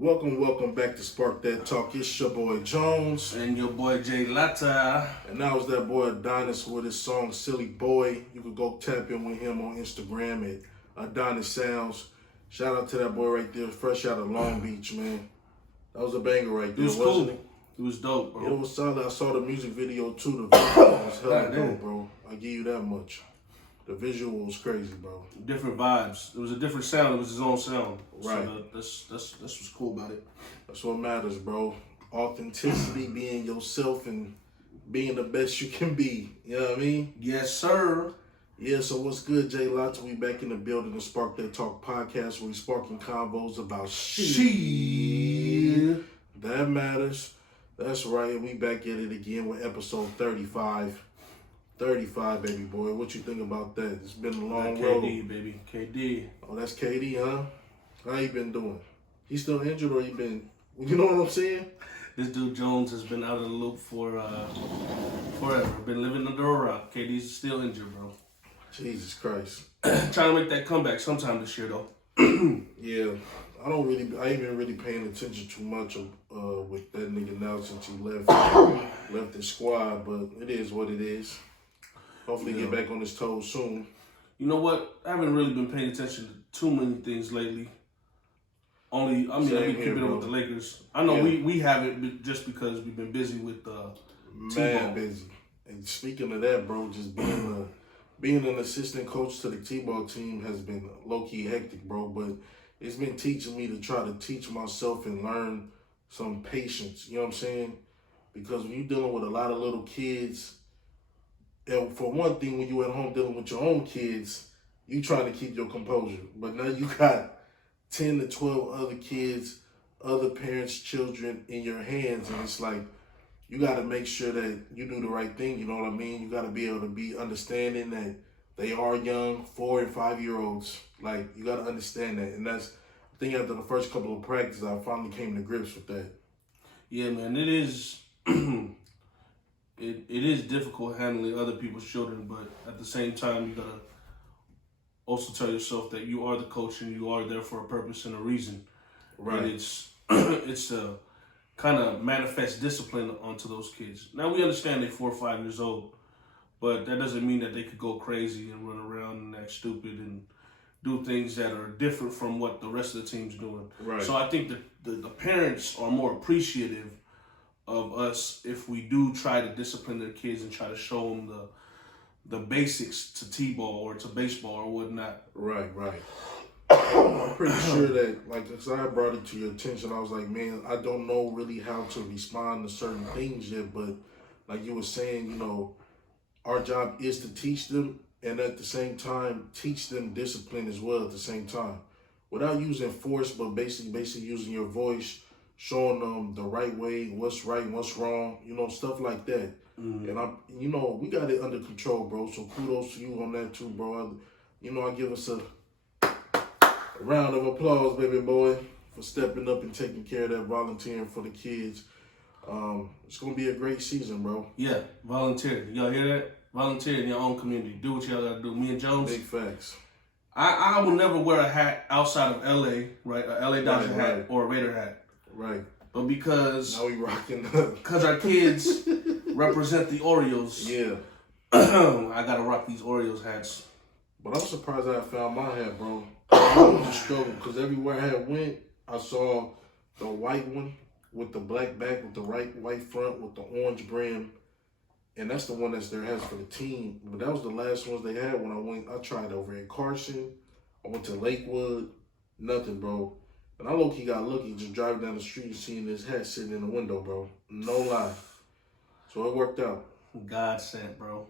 Welcome back to Spark That Talk. It's your boy Jones. And your boy Jay Latta. And that was that boy Adonis with his song Silly Boy. You could go tap in with him on Instagram at Adonis Sounds. Shout out to that boy right there, fresh out of Long Beach, man. That was a banger right there, It was wasn't cool. It was dope, bro. It was solid. I saw the music video too. The video was hella dope, bro. I give you that much. The visual was crazy, bro. Different vibes. It was a different sound. It was his own sound. Right. So that's what's cool about it. That's what matters, bro. Authenticity, being yourself and being the best you can be. You know what I mean? Yes, sir. Yeah, so what's good, Jay Lots? We back in the building, the Spark That Talk podcast, where we sparking convos about shit that matters. That's right, we back at it again with episode 35. 35, baby boy. What you think about that? It's been a long road. KD, baby. KD. Oh, that's KD, huh? How he been doing? He still injured or he been, you know what I'm saying? This dude Jones has been out of the loop for forever. Been living under a rock. KD's still injured, bro. Jesus Christ. Trying to make that comeback sometime this year, though. Yeah. I ain't been really paying attention too much with that nigga now since he left the squad, but it is what it is. Hopefully get back on his toes soon. You know what? I haven't really been paying attention to too many things lately. I've been keeping up with the Lakers. I know we haven't just because we've been busy with Mad busy. And speaking of that, bro, just being an assistant coach to the T-ball team has been low-key hectic, bro, but it's been teaching me to try to teach myself and learn some patience, you know what I'm saying? Because when you're dealing with a lot of little kids, and for one thing, when you at home dealing with your own kids, you trying to keep your composure. But now you got 10 to 12 other kids, other parents' children in your hands, and it's like, you got to make sure that you do the right thing, you know what I mean? You got to be able to be understanding that they are young, 4 and 5 year olds. Like, you got to understand that. And that's, I think after the first couple of practices, I finally came to grips with that. Yeah, man, it is... It is difficult handling other people's children, but at the same time, you gotta also tell yourself that you are the coach and you are there for a purpose and a reason. Right. And it's a kind of manifest discipline onto those kids. Now we understand they're 4 or 5 years old, but that doesn't mean that they could go crazy and run around and act stupid and do things that are different from what the rest of the team's doing. Right. So I think that the parents are more appreciative of us if we do try to discipline their kids and try to show them the basics to T-ball or to baseball or whatnot. Right. I'm pretty sure that, like, because I brought it to your attention, I was like, man, I don't know really how to respond to certain things yet, but like you were saying, you know, our job is to teach them and at the same time, teach them discipline as well at the same time. Without using force, but basically using your voice, showing them the right way, what's right and what's wrong, you know, stuff like that. Mm-hmm. And we got it under control, bro. So kudos to you on that too, bro. I give us a round of applause, baby boy, for stepping up and taking care of that, volunteering for the kids. It's gonna be a great season, bro. Yeah, volunteer. Y'all hear that? Volunteer in your own community. Do what y'all gotta do. Me and Jones. Big facts. I will never wear a hat outside of LA, right? A LA Dodger hat or a Raider hat. Right. But because now we rocking because our kids represent the Orioles. Yeah. I gotta rock these Orioles hats. But I'm surprised I found my hat, bro. I was a struggle because everywhere I went, I saw the white one with the black back with the white front with the orange brim. And that's the one that's their hats for the team. But that was the last ones they had when I went. I tried over in Carson. I went to Lakewood. Nothing, bro. And I low-key got lucky just driving down the street and seeing this hat sitting in the window, bro. No lie. So it worked out. God sent, bro.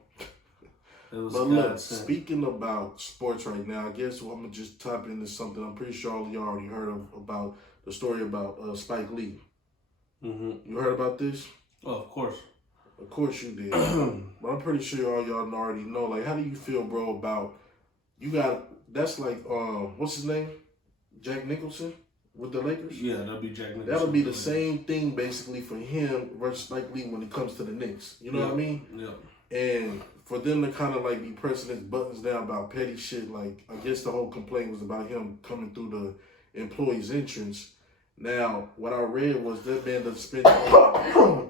It was but God look, sent. Speaking about sports right now, I guess I'm going to just tap into something. I'm pretty sure all of y'all already heard about the story about Spike Lee. Mm-hmm. You heard about this? Oh, of course. Of course you did. But I'm pretty sure all y'all already know. Like, how do you feel, bro, about, that's like, what's his name? Jack Nicholson? With the Lakers? Yeah, that'll be Jack Nicholson. That'll be the same thing, basically, for him versus Spike Lee when it comes to the Knicks. You know what I mean? Yeah. And for them to kind of, like, be pressing his buttons down about petty shit, like, I guess the whole complaint was about him coming through the employee's entrance. Now, what I read was that man done spent over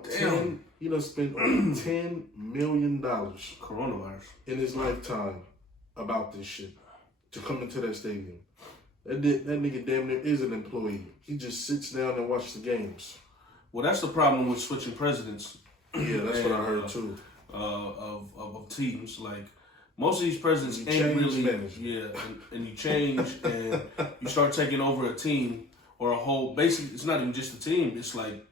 he done spent over $10 million Coronavirus in his lifetime about this shit to come into that stadium. That nigga damn near is an employee. He just sits down and watches the games. Well, that's the problem with switching presidents. Yeah, that's what I heard too. Of teams, like most of these presidents ain't really, and you change and you start taking over a team or a whole. Basically, it's not even just a team. It's like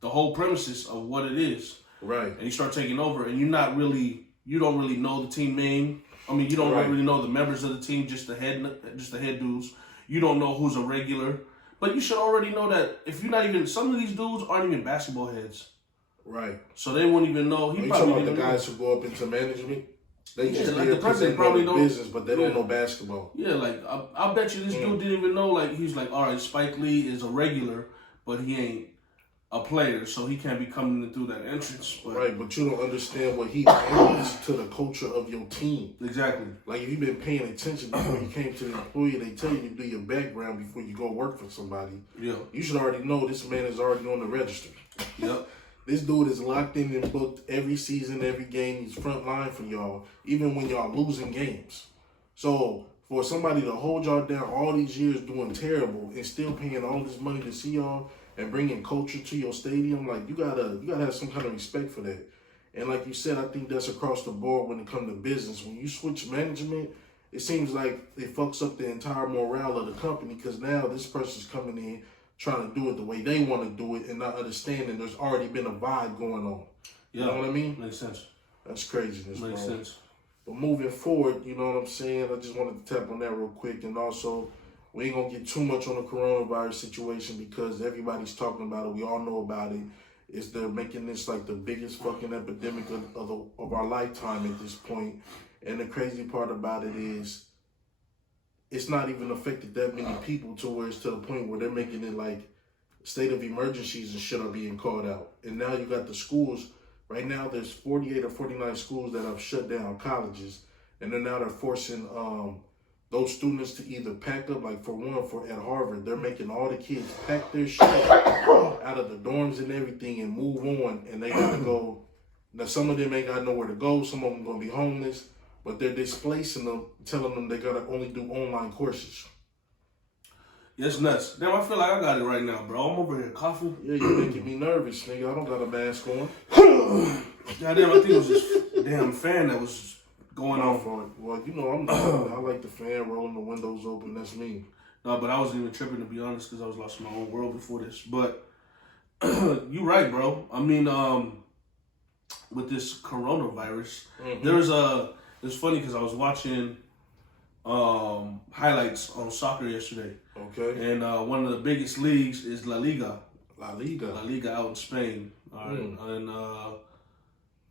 the whole premises of what it is. Right. And you start taking over, and you don't really know the team name. I mean, you don't really know the members of the team, just the head dudes. You don't know who's a regular, but you should already know that if you're not even, some of these dudes aren't even basketball heads. Right. So they won't even know. He probably talking about the guys who go up into management. They just like the president probably know business, but they don't know basketball. Yeah, like I bet you this dude didn't even know. Like he's like, all right, Spike Lee is a regular, but he ain't a player, so he can't be coming in through that entrance. But, right, but you don't understand what he brings to the culture of your team. Exactly. Like if you've been paying attention before you came to the employee, they tell you to do your background before you go work for somebody. Yeah. You should already know this man is already on the register. Yep. This dude is locked in and booked every season, every game. He's front line for y'all, even when y'all losing games. So for somebody to hold y'all down all these years doing terrible and still paying all this money to see y'all and bringing culture to your stadium, like you gotta have some kind of respect for that. And like you said, I think that's across the board when it comes to business. When you switch management, it seems like it fucks up the entire morale of the company because now this person's coming in trying to do it the way they want to do it and not understanding there's already been a vibe going on. You know what I mean? Makes sense. That's craziness, bro. Makes sense. But moving forward, you know what I'm saying? I just wanted to tap on that real quick. And also, we ain't going to get too much on the coronavirus situation because everybody's talking about it. We all know about it. They're making this like the biggest fucking epidemic of our lifetime at this point. And the crazy part about it is it's not even affected that many people to where it's to the point where they're making it like state of emergencies and shit are being called out. And now you got the schools. Right now there's 48 or 49 schools that have shut down, colleges. And they're forcing those students to either pack up, like at Harvard, they're making all the kids pack their shit out of the dorms and everything and move on. And they gotta go. Now some of them ain't got nowhere to go. Some of them gonna be homeless. But they're displacing them, telling them they gotta only do online courses. Yeah, it's nuts. Damn, I feel like I got it right now, bro. I'm over here coughing. Yeah, you're making me nervous, nigga. I don't got a mask on. Goddamn, I think it was just a damn fan that was going on. Well, you know, I like the fan rolling the windows open. That's me. No, but I wasn't even tripping, to be honest, because I was lost in my own world before this. But you right, bro. I mean, with this coronavirus, it's funny because I was watching highlights on soccer yesterday. Okay. And one of the biggest leagues is La Liga. La Liga out in Spain. All right. And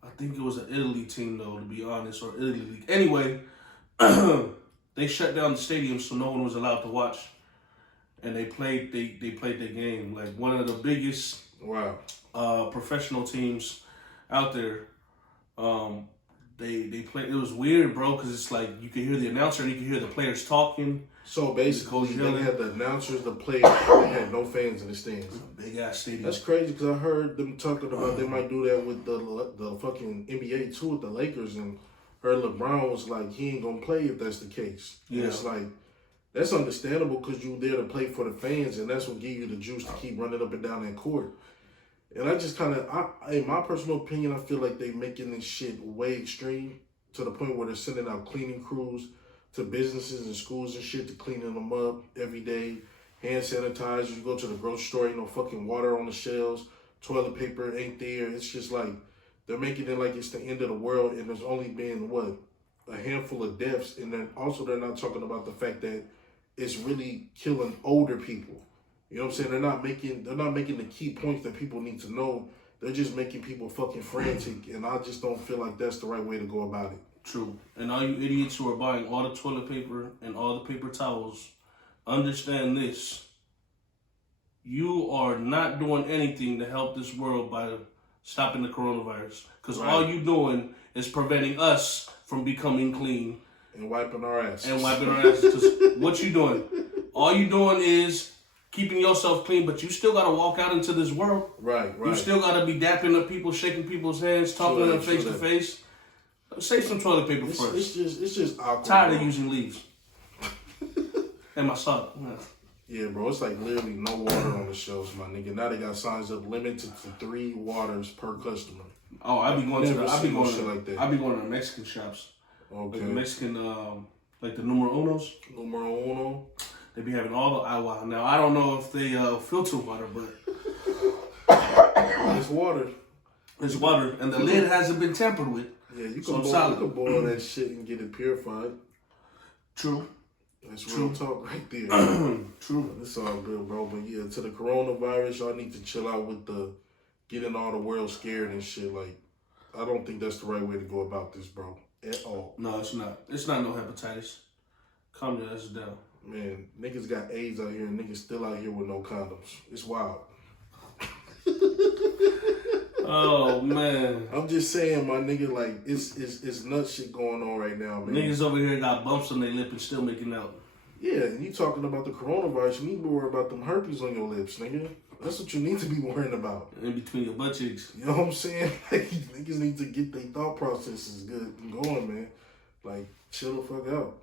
I think it was an Italy team, though, to be honest, or Italy league. Anyway, they shut down the stadium so no one was allowed to watch. And they played their game. Like one of the biggest professional teams out there. They played. It was weird, bro, because it's like you can hear the announcer and you can hear the players talking. So basically, they had the announcers, the players. They had no fans in the stands. Big ass stadium. That's crazy because I heard them talking about they might do that with the fucking NBA too with the Lakers, and heard LeBron was like he ain't gonna play if that's the case. Yeah, and it's like that's understandable because you're there to play for the fans, and that's what give you the juice to keep running up and down that court. And I just kind of, in my personal opinion, I feel like they making this shit way extreme to the point where they're sending out cleaning crews to businesses and schools and shit to cleaning them up every day. Hand sanitizer, you go to the grocery store, ain't no fucking water on the shelves, toilet paper ain't there. It's just like, they're making it like it's the end of the world and there's only been, a handful of deaths. And then also they're not talking about the fact that it's really killing older people. You know what I'm saying? They're not making the key points that people need to know. They're just making people fucking frantic, and I just don't feel like that's the right way to go about it. True. And all you idiots who are buying all the toilet paper and all the paper towels, understand this. You are not doing anything to help this world by stopping the coronavirus. Because all you doing is preventing us from becoming clean. And wiping our asses. Because what you doing? All you doing is keeping yourself clean, but you still gotta walk out into this world. Right. You still gotta be dapping up people, shaking people's hands, talking to them face to face. Save some toilet paper first. It's just awkward. Tired of using leaves. And my sock. Yeah, bro, it's like literally no water on the shelves, my nigga. Now they got signs up limited to 3 waters per customer. Oh, I be going to the Mexican shops. Okay. Like the Mexican, like the numero unos. Numero uno. They be having all the agua. Now I don't know if they filter water, but it's water. It's water, and the lid hasn't been tampered with. Yeah, you can boil that shit and get it purified. True. That's real talk right there. True. It's all good, bro. But yeah, to the coronavirus, y'all need to chill out with the getting all the world scared and shit. Like, I don't think that's the right way to go about this, bro. At all. No, it's not. It's not no hepatitis. Calm your ass down. Man, niggas got AIDS out here and niggas still out here with no condoms. It's wild. Oh man. I'm just saying, my nigga, like it's nuts shit going on right now, man. Niggas over here got bumps on their lip and still making out. Yeah, and you talking about the coronavirus, you need to be worried about them herpes on your lips, nigga. That's what you need to be worrying about. In between your butt cheeks. You know what I'm saying? Like, niggas need to get their thought processes good and going, man. Like, chill the fuck out.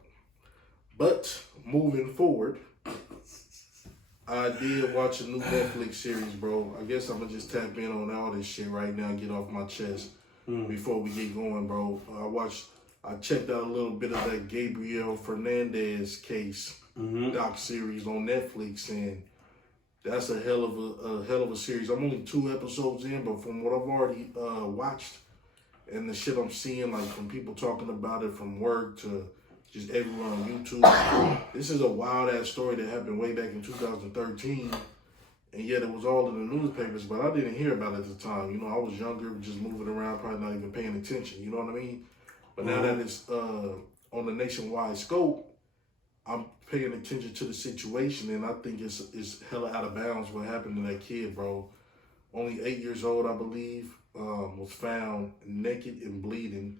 But, moving forward, I did watch a new Netflix series, bro. I guess I'm going to just tap in on all this shit right now and get off my chest before we get going, bro. I checked out a little bit of that Gabriel Fernandez case doc series on Netflix, and that's a hell of a series. I'm only 2 episodes in, but from what I've already watched and the shit I'm seeing, like from people talking about it from work to just everyone on YouTube, this is a wild ass story that happened way back in 2013, and yet it was all in the newspapers, but I didn't hear about it at the time. You know, I was younger, just moving around, probably not even paying attention. You know what I mean? But now that it's on the nationwide scope, I'm paying attention to the situation, and I think it's hella out of bounds what happened to that kid, bro. Only 8 years old, I believe, was found naked and bleeding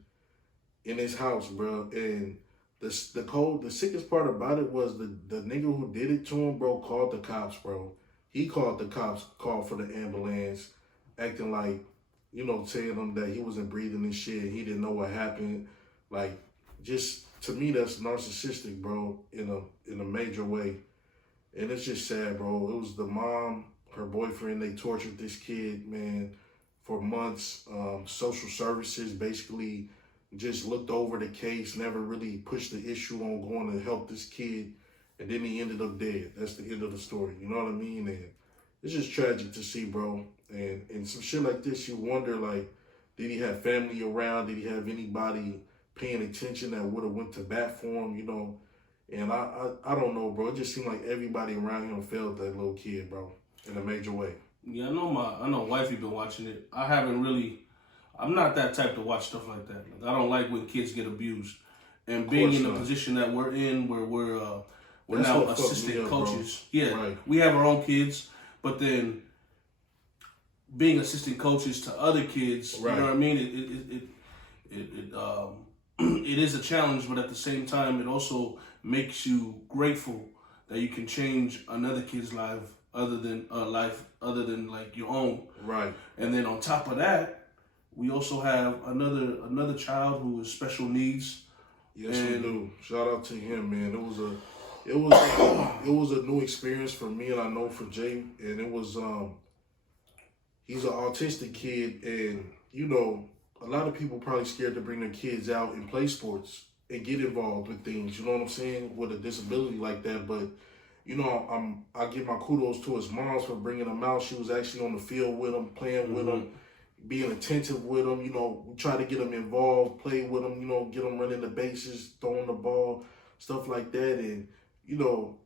in his house, bro. And the sickest part about it was the nigga who did it to him, bro, called the cops, bro. He called the cops, called for the ambulance, acting like, you know, telling them that he wasn't breathing and shit. He didn't know what happened. Like, just to me, that's narcissistic, bro, in a major way. And it's just sad, bro. It was the mom, her boyfriend. They tortured this kid, man, for months. Social services basically just looked over the case, never really pushed the issue on going to help this kid. And then he ended up dead. That's the end of the story. You know what I mean? And it's just tragic to see, bro. And some shit like this, you wonder, like, did he have family around? Did he have anybody paying attention that would have went to bat for him, you know? And I don't know, bro. It just seemed like everybody around him failed that little kid, bro, in a major way. Yeah, I know wifey been watching it. I'm not that type to watch stuff like that. Like, I don't like when kids get abused. And being in the position that we're in, where we're now assistant coaches. Bro. Yeah, right. We have our own kids, but then being assistant coaches to other kids, right. You know what I mean? It is a challenge, but at the same time, it also makes you grateful that you can change another kid's life other than like your own. Right. And then on top of that, we also have another child who has special needs. Yes, we do. Shout out to him, man. It was a new experience for me, and I know for Jay. And it was he's an autistic kid, and you know, a lot of people probably scared to bring their kids out and play sports and get involved with things. You know what I'm saying? With a disability like that, but you know, I give my kudos to his moms for bringing him out. She was actually on the field with him, playing with him, being attentive with him. You know, we try to get him involved, play with him. You know, get him running the bases, throwing the ball, stuff like that. And you know,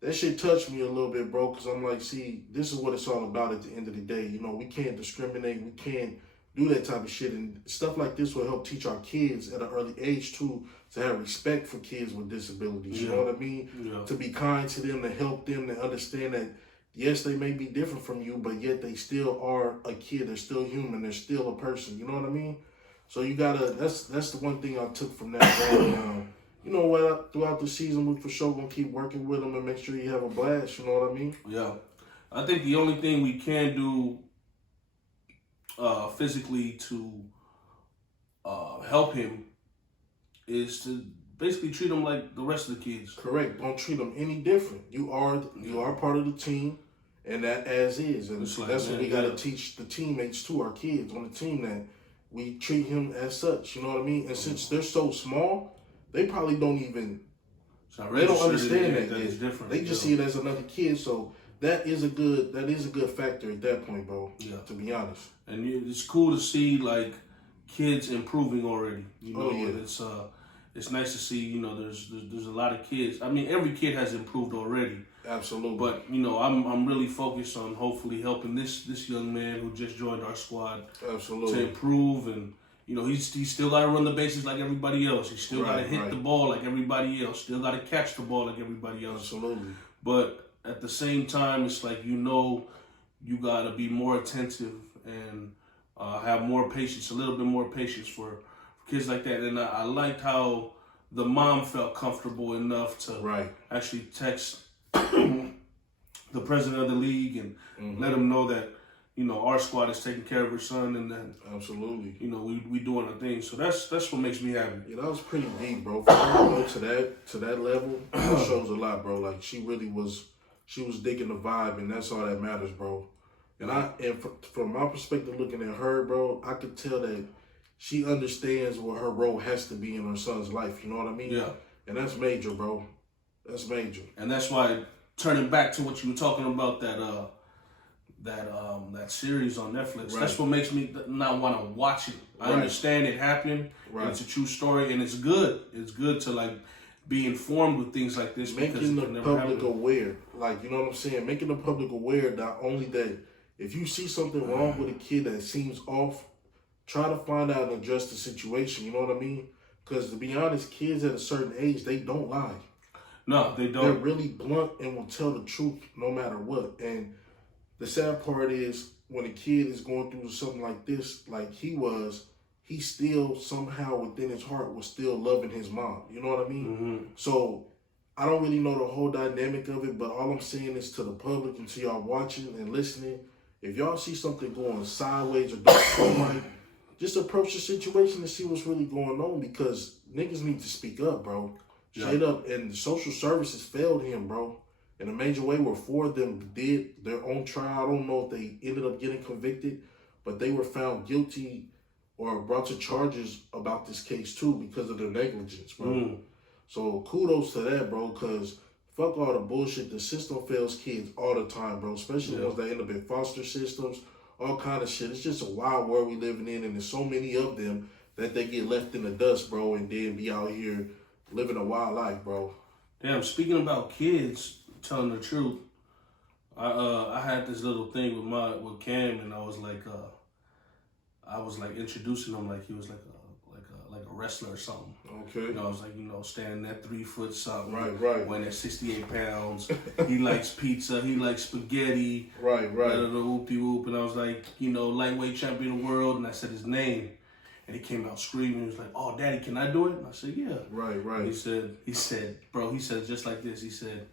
that shit touched me a little bit, bro, because I'm like, see, this is what it's all about at the end of the day. You know, we can't discriminate. We can't do that type of shit. And stuff like this will help teach our kids at an early age, too, to have respect for kids with disabilities. You know what I mean? Yeah. To be kind to them, to help them, to understand that, yes, they may be different from you, but yet they still are a kid. They're still human. They're still a person. You know what I mean? So you gotta, that's the one thing I took from that, bro. you know what, throughout the season, we for sure gonna keep working with him and make sure he have a blast. You know what I mean? Yeah. I think the only thing we can do physically to help him is to basically treat him like the rest of the kids. Correct. Don't treat him any different. You are part of the team, and that as is, and that's what we gotta teach the teammates too, our kids on the team, that we treat him as such. You know what I mean? And since they're so small, they probably don't even. They don't understand that it's different. They just see it as another kid. So that is a good factor at that point, bro. Yeah. To be honest. And it's cool to see like kids improving already. You know, it's nice to see. You know, there's a lot of kids. I mean, every kid has improved already. Absolutely. But you know, I'm really focused on hopefully helping this young man who just joined our squad. Absolutely. To improve, and you know, he's still got to run the bases like everybody else. He's still got to hit the ball like everybody else. Still got to catch the ball like everybody else. Absolutely. But at the same time, it's like, you know, you got to be more attentive and have more patience, a little bit more patience for kids like that. And I liked how the mom felt comfortable enough to actually text the president of the league and let him know that, you know, our squad is taking care of her son, and then absolutely, you know, we doing our thing. So that's what makes me happy. Yeah, that was pretty deep, bro. For her to go to that level, that shows a lot, bro. Like she was digging the vibe, and that's all that matters, bro. And from my perspective, looking at her, bro, I could tell that she understands what her role has to be in her son's life. You know what I mean? Yeah. And that's major, bro. That's major. And that's why, turning back to what you were talking about, that series on Netflix, that's what makes me not want to watch it. I understand it happened. And it's a true story, and it's good. It's good to like be informed with things like this. Making the public aware. Like, you know what I'm saying? Making the public aware not only that if you see something wrong with a kid that seems off, try to find out and address the situation. You know what I mean? Because to be honest, kids at a certain age, they don't lie. No, they don't. They're really blunt and will tell the truth no matter what. And the sad part is when a kid is going through something like this, like he still somehow within his heart was still loving his mom. You know what I mean? Mm-hmm. So I don't really know the whole dynamic of it, but all I'm saying is to the public and to y'all watching and listening, if y'all see something going sideways or don't right, just approach the situation and see what's really going on, because niggas need to speak up, bro. Straight up. And the social services failed him, bro, in a major way, where 4 of them did their own trial. I don't know if they ended up getting convicted, but they were found guilty or brought to charges about this case too because of their negligence, bro. So kudos to that, bro, because fuck all the bullshit. The system fails kids all the time, bro, especially the ones that end up in foster systems, all kind of shit. It's just a wild world we living in, and there's so many of them that they get left in the dust, bro, and then be out here living a wild life, bro. Damn, speaking about kids telling the truth, I had this little thing with Cam, and I was like introducing him like he was like a wrestler or something. Okay. You know, I was like, you know, standing at 3 foot something. Right. Weighing at 68 pounds. He likes pizza. He likes spaghetti. Right. Whoop-de-whoop. And I was like, you know, lightweight champion of the world. And I said his name. And he came out screaming. He was like, "Oh, Daddy, can I do it?" And I said, "Yeah." Right. And he said, bro, he said just like this. He said,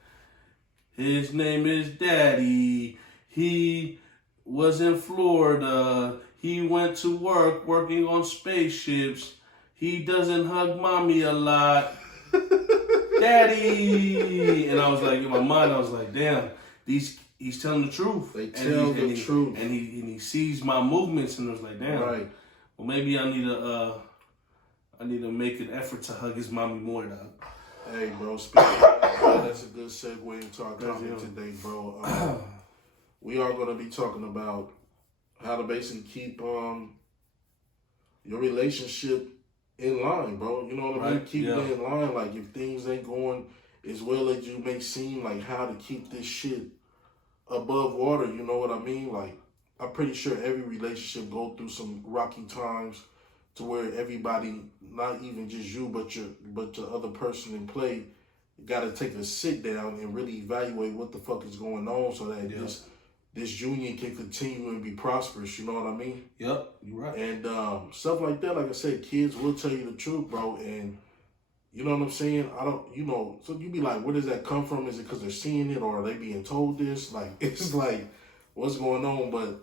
"His name is Daddy. He was in Florida. He went to work working on spaceships. He doesn't hug mommy a lot. Daddy." And I was like, in my mind, I was like, damn, he's telling the truth. They tell the truth. And he sees my movements, and I was like, damn. Right. Well, maybe I need to make an effort to hug his mommy more, dog. Hey, bro, that's a good segue into our topic today, bro. We are going to be talking about how to basically keep your relationship in line, bro. You know what I mean? Keep it in line. Like, if things ain't going as well as you may seem, like how to keep this shit above water. You know what I mean? Like, I'm pretty sure every relationship go through some rocky times to where everybody, not even just you, but the other person in play, got to take a sit down and really evaluate what the fuck is going on so that this union can continue and be prosperous. You know what I mean? Yep, you're right. And stuff like that. Like I said, kids will tell you the truth, bro. And You know what I'm saying? I don't, so you be like, where does that come from? Is it because they're seeing it or are they being told this? Like, it's like, what's going on? But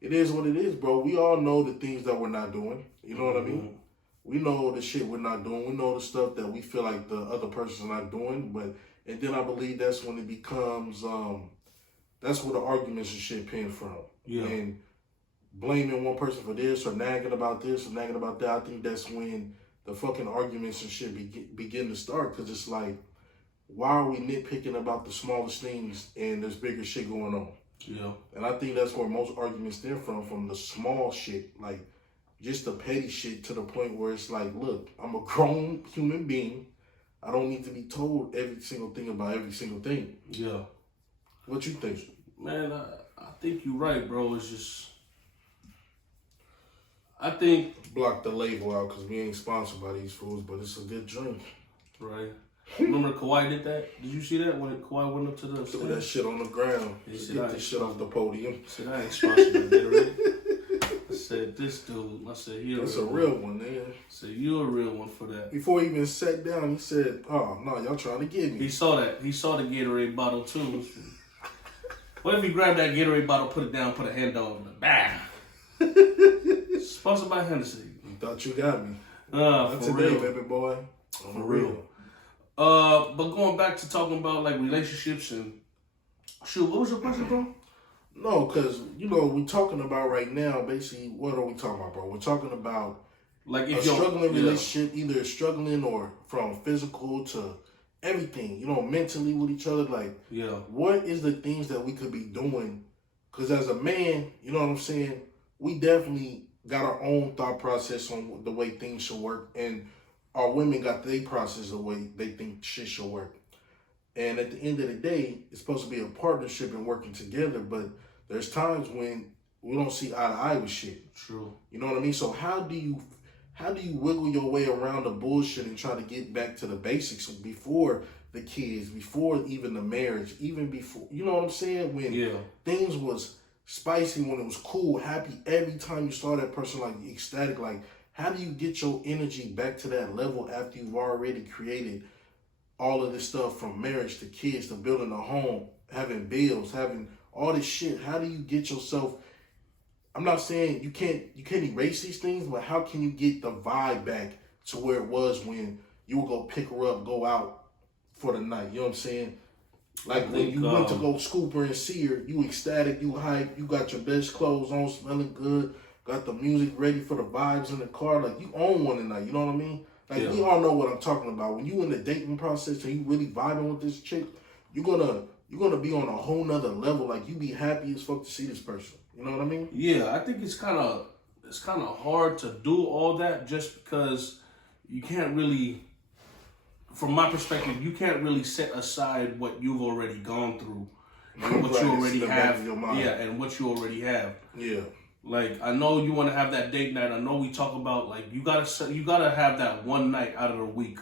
it is what it is, bro. We all know the things that we're not doing. You know what I mean? We know the shit we're not doing. We know the stuff that we feel like the other person's not doing. And then I believe that's when it becomes, that's where the arguments and shit pin from. Yeah. And blaming one person for this or nagging about this or nagging about that, I think that's when the fucking arguments and shit begin to start, because it's like, why are we nitpicking about the smallest things and there's bigger shit going on? Yeah. And I think that's where most arguments stem from the small shit, like just the petty shit, to the point where it's like, look, I'm a grown human being. I don't need to be told every single thing about every single thing. Yeah. What you think? Man, I think you're right, bro. It's just, I think... Block the label out because we ain't sponsored by these fools, but it's a good drink. Right. Remember Kawhi did that? Did you see that when Kawhi went up to the Threw that shit on the ground. He Just said, get this shit off the podium. I said, I ain't sponsored by Gatorade. I said, this dude. I said, That's a real one, man. I said, you a real one for that. Before he even sat down, he said, oh, no, y'all trying to get me. He saw that. He saw the Gatorade bottle, too. What if he grabbed that Gatorade bottle, put it down, put a hand on it, bam. Sponsored by Hennessy. You thought you got me. For today, real. baby boy. For real. But going back to talking about like relationships and shoot, what was your question, bro? No, because we're talking about right now. Basically, what are we talking about, bro? We're talking about like if a struggling relationship, either struggling or from physical to everything. Mentally with each other. Like, what is the things that we could be doing? Because as a man, you know what I'm saying, we definitely got our own thought process on the way things should work, and our women got their process the way they think shit should work. And at the end of the day, it's supposed to be a partnership and working together, but there's times when we don't see eye to eye with shit. True. You know what I mean? So how do you wiggle your way around the bullshit and try to get back to the basics before the kids, before even the marriage, even before, you know what I'm saying? When things was spicy, when it was cool, happy, every time you saw that person, like ecstatic, like, how do you get your energy back to that level after you've already created all of this stuff, from marriage to kids to building a home, having bills, having all this shit? How do you get yourself? I'm not saying you can't erase these things, but how can you get the vibe back to where it was when you would go pick her up, go out for the night? You know what I'm saying? Like when you went to go scoop her and see her, you ecstatic, you hype, you got your best clothes on, smelling good, got the music ready for the vibes in the car. Like, you own one tonight, you know what I mean? Like, we all know what I'm talking about. When you in the dating process and you really vibing with this chick, you're gonna be on a whole nother level. Like, you be happy as fuck to see this person. You know what I mean? Yeah, I think it's kind of hard to do all that, just because you can't really, from my perspective, you can't really set aside what you've already gone through and what you already have. Yeah, and what you already have. Yeah. Like, I know you want to have that date night. I know we talk about, like, you gotta have that one night out of the week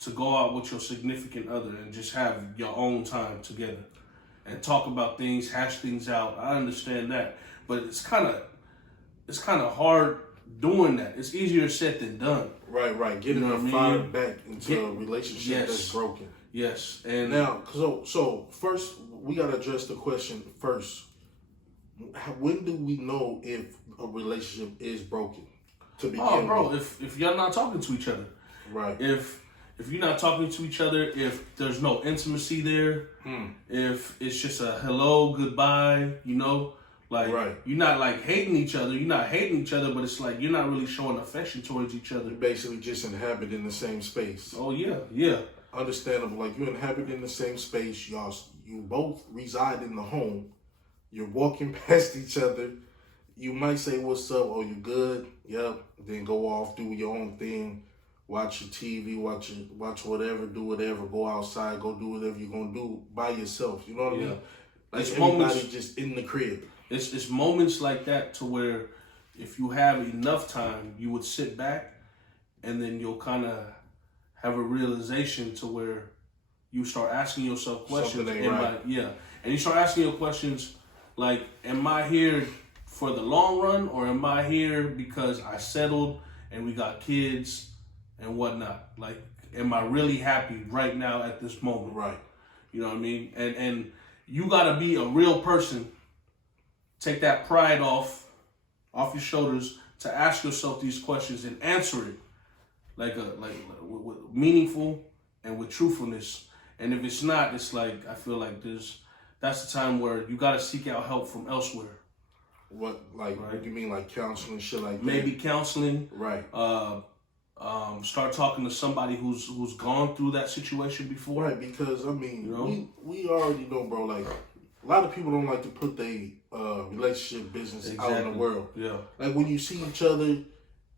to go out with your significant other and just have your own time together and talk about things, hash things out. I understand that, but it's kind of hard doing that. It's easier said than done. Right. Getting her fired back into a relationship that's broken. Yes, and now, so first we gotta address the question first. When do we know if a relationship is broken? To begin with? if you're not talking to each other, right? If you're not talking to each other, if there's no intimacy there, if it's just a hello, goodbye, like you're not like hating each other. You're not hating each other, but it's like you're not really showing affection towards each other. You basically just inhabit in the same space. Oh yeah. Understandable. Like, you inhabit in the same space. You both reside in the home. You're walking past each other. You might say, what's up? Oh, you good? Yep. Then go off, do your own thing. Watch your TV, watch whatever, do whatever. Go outside, go do whatever you're going to do by yourself. You know what I mean? Like, it's everybody moments, just in the crib. It's moments like that to where if you have enough time, you would sit back and then you'll kind of have a realization to where you start asking yourself questions. And you start asking your questions like, am I here for the long run, or am I here because I settled and we got kids and whatnot. Like, am I really happy right now at this moment? Right. You know what I mean? And you gotta be a real person. Take that pride off your shoulders to ask yourself these questions and answer it with meaningful and with truthfulness. And if it's not, it's like I feel like that's the time where you gotta seek out help from elsewhere. What What do you mean, like counseling, shit like that? Maybe counseling. Right. Start talking to somebody who's gone through that situation before. Right, because I mean, we already know, bro. Like, a lot of people don't like to put their relationship business out in the world. Yeah. Like when you see each other,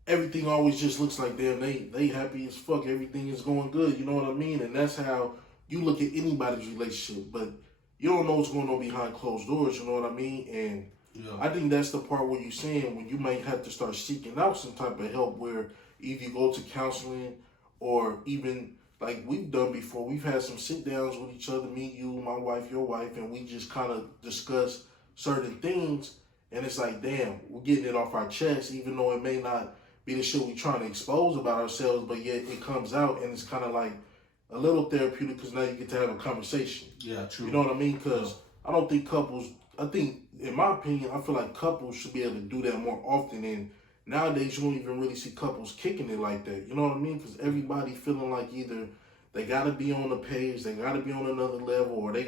everything always just looks like damn, they happy as fuck. Everything is going good. You know what I mean? And that's how you look at anybody's relationship, but you don't know what's going on behind closed doors. You know what I mean? And I think that's the part where you're saying when you might have to start seeking out some type of help, where either you go to counseling or even like we've done before. We've had some sit downs with each other, me, you, my wife, your wife, and we just kind of discuss certain things. And it's like, damn, we're getting it off our chest, even though it may not be the shit we're trying to expose about ourselves, but yet it comes out and it's kind of like a little therapeutic because now you get to have a conversation. Yeah, true. You know what I mean? Because I don't think in my opinion, I feel like couples should be able to do that more often. And nowadays, you don't even really see couples kicking it like that. You know what I mean? Because everybody feeling like either they got to be on the page, they got to be on another level, or they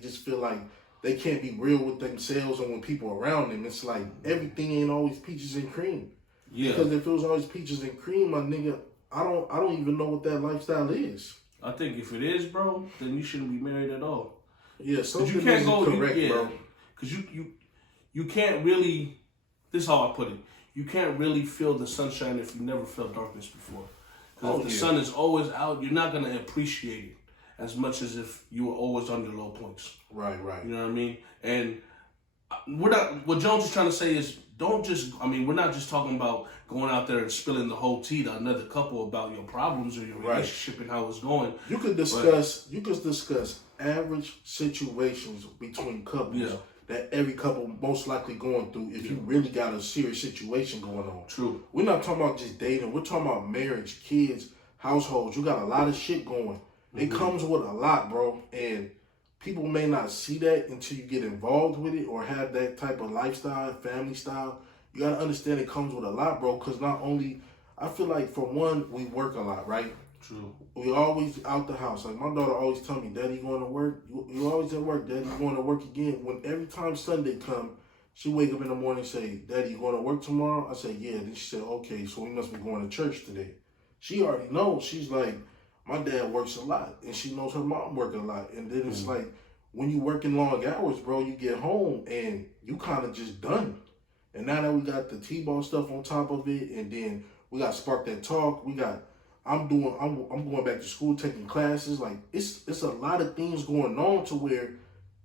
just feel like they can't be real with themselves and when people around them. It's like everything ain't always peaches and cream. Yeah. Because if it was always peaches and cream, my nigga, I don't even know what that lifestyle is. I think if it is, bro, then you shouldn't be married at all. Yeah, something you can't isn't correct, bro. Because you can't really, this is how I put it, you can't really feel the sunshine if you never felt darkness before. Because if the sun is always out, you're not going to appreciate it as much as if you were always on your low points. Right. You know what I mean? And what Jones is trying to say is, we're not just talking about going out there and spilling the whole tea to another couple about your problems or your relationship and how it's going. You could discuss average situations between couples that every couple most likely going through if you really got a serious situation going on. True. We're not talking about just dating. We're talking about marriage, kids, households. You got a lot of shit going. It comes with a lot, bro. And people may not see that until you get involved with it or have that type of lifestyle, family style. You got to understand it comes with a lot, bro, because not only, I feel like for one, we work a lot, right? True. We always out the house. Like my daughter always tell me, Daddy, you going to work? You always at work, Daddy, you going to work again? When every time Sunday come, she wake up in the morning and say, Daddy, you going to work tomorrow? I say, yeah. Then she said, okay, so we must be going to church today. She already knows. She's like, my dad works a lot, and she knows her mom work a lot. And then it's like, when you working long hours, bro, you get home and you kind of just done. And now that we got the T-ball stuff on top of it, and then we got Spark That Talk, I'm going back to school, taking classes. Like it's a lot of things going on to where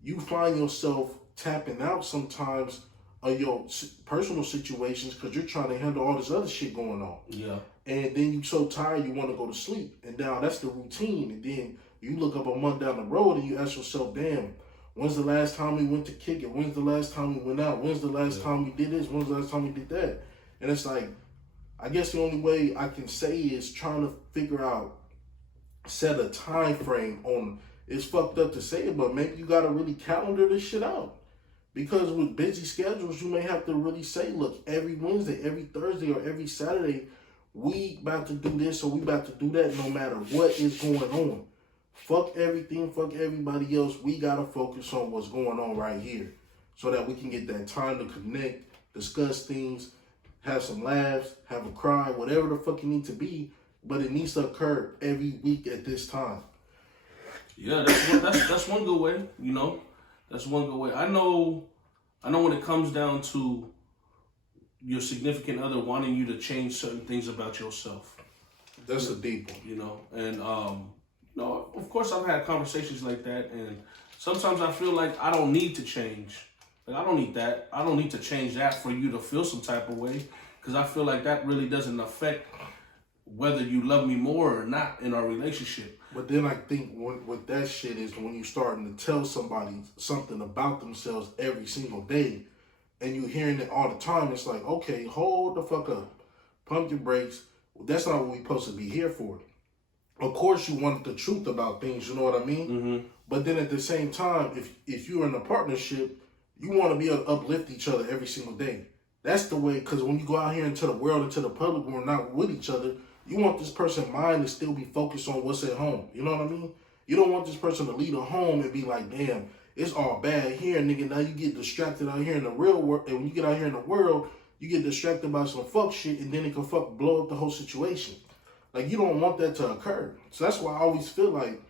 you find yourself tapping out sometimes of your personal situations because you're trying to handle all this other shit going on. Yeah. And then you so tired you want to go to sleep. And now that's the routine. And then you look up a month down the road and you ask yourself, damn, when's the last time we went to kick it? When's the last time we went out? When's the last time we did this? When's the last time we did that? And it's like, I guess the only way I can say is trying to figure out, set a time frame on, it's fucked up to say it, but maybe you got to really calendar this shit out. Because with busy schedules, you may have to really say, look, every Wednesday, every Thursday, or every Saturday, we about to do this or we about to do that no matter what is going on. Fuck everything, fuck everybody else. We got to focus on what's going on right here so that we can get that time to connect, discuss things, have some laughs, have a cry, whatever the fuck it need to be, but it needs to occur every week at this time. Yeah, that's one good way, you know. That's one good way. I know when it comes down to your significant other wanting you to change certain things about yourself. That's a deep one. You know, and you know, of course I've had conversations like that, and sometimes I feel like I don't need to change. Like I don't need that. I don't need to change that for you to feel some type of way, because I feel like that really doesn't affect whether you love me more or not in our relationship. But then I think what that shit is when you starting to tell somebody something about themselves every single day, and you hearing it all the time, it's like, okay, hold the fuck up. Pump your brakes. That's not what we're supposed to be here for. Of course, you want the truth about things, you know what I mean? Mm-hmm. But then at the same time, if you're in a partnership, you want to be able to uplift each other every single day. That's the way, because when you go out here into the world, into the public, when we're not with each other, you want this person's mind to still be focused on what's at home. You know what I mean? You don't want this person to leave a home and be like, damn, it's all bad here, nigga. Now you get distracted out here in the real world. And when you get out here in the world, you get distracted by some fuck shit, and then it can blow up the whole situation. Like, you don't want that to occur. So that's why I always feel like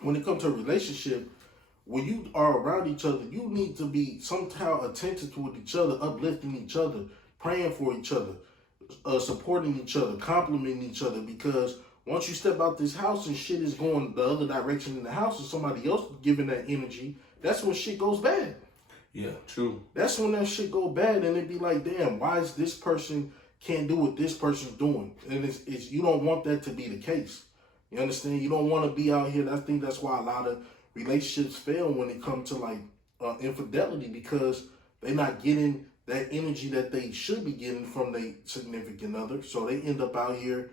when it comes to a relationship, when you are around each other, you need to be somehow attentive to each other, uplifting each other, praying for each other, supporting each other, complimenting each other. Because once you step out this house and shit is going the other direction in the house, and somebody else giving that energy, that's when shit goes bad. Yeah, true. That's when that shit go bad, and it be like, damn, why is this person can't do what this person's doing? And it's you don't want that to be the case. You understand? You don't want to be out here. I think that's why a lot of relationships fail when it comes to like infidelity, because they're not getting that energy that they should be getting from their significant other. So they end up out here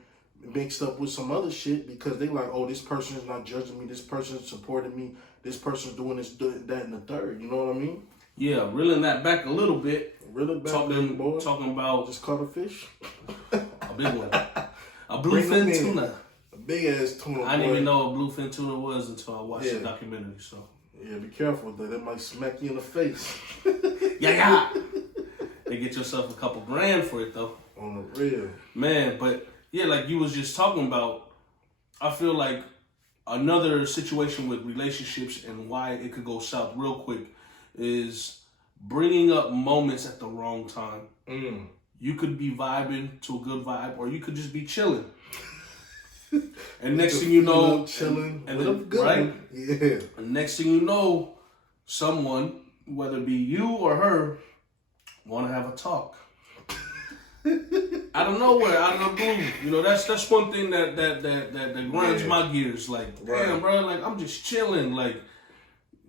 mixed up with some other shit because they like, oh, this person is not judging me. This person is supporting me. This person's doing this, that, and the third. You know what I mean? Yeah, reeling that back a little bit. Reel it back, boy. Talking about just caught a fish. A big one. A bluefin tuna. A big ass tuna. I didn't even know what bluefin tuna was until I watched the documentary. So yeah, be careful with that. It might smack you in the face. yeah. They get yourself a couple grand for it though. On the real. Man, but yeah, like you was just talking about, I feel like another situation with relationships and why it could go south real quick is bringing up moments at the wrong time. You could be vibing to a good vibe, or you could just be chilling. And next thing you know, chilling, and then, right? Yeah. And next thing you know, someone, whether it be you or her, want to have a talk. Out of nowhere, out of the blue. You know, that's one thing that grinds my gears. Like, damn, bro, like I'm just chilling. Like,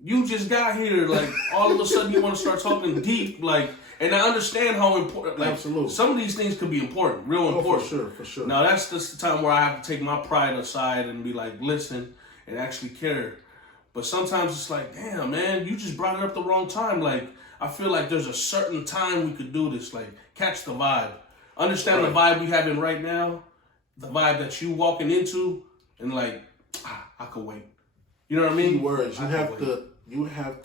you just got here. Like, all of a sudden you want to start talking deep. Like, and I understand how important. Like, absolutely. Some of these things could be important, real important. For sure. Now that's the time where I have to take my pride aside and be like, listen, and actually care. But sometimes it's like, damn, man, you just brought it up the wrong time. Like, I feel like there's a certain time we could do this. Like, catch the vibe. Understand the vibe we having right now, the vibe that you walking into, and like, I could wait. You know what I mean? Key words. You have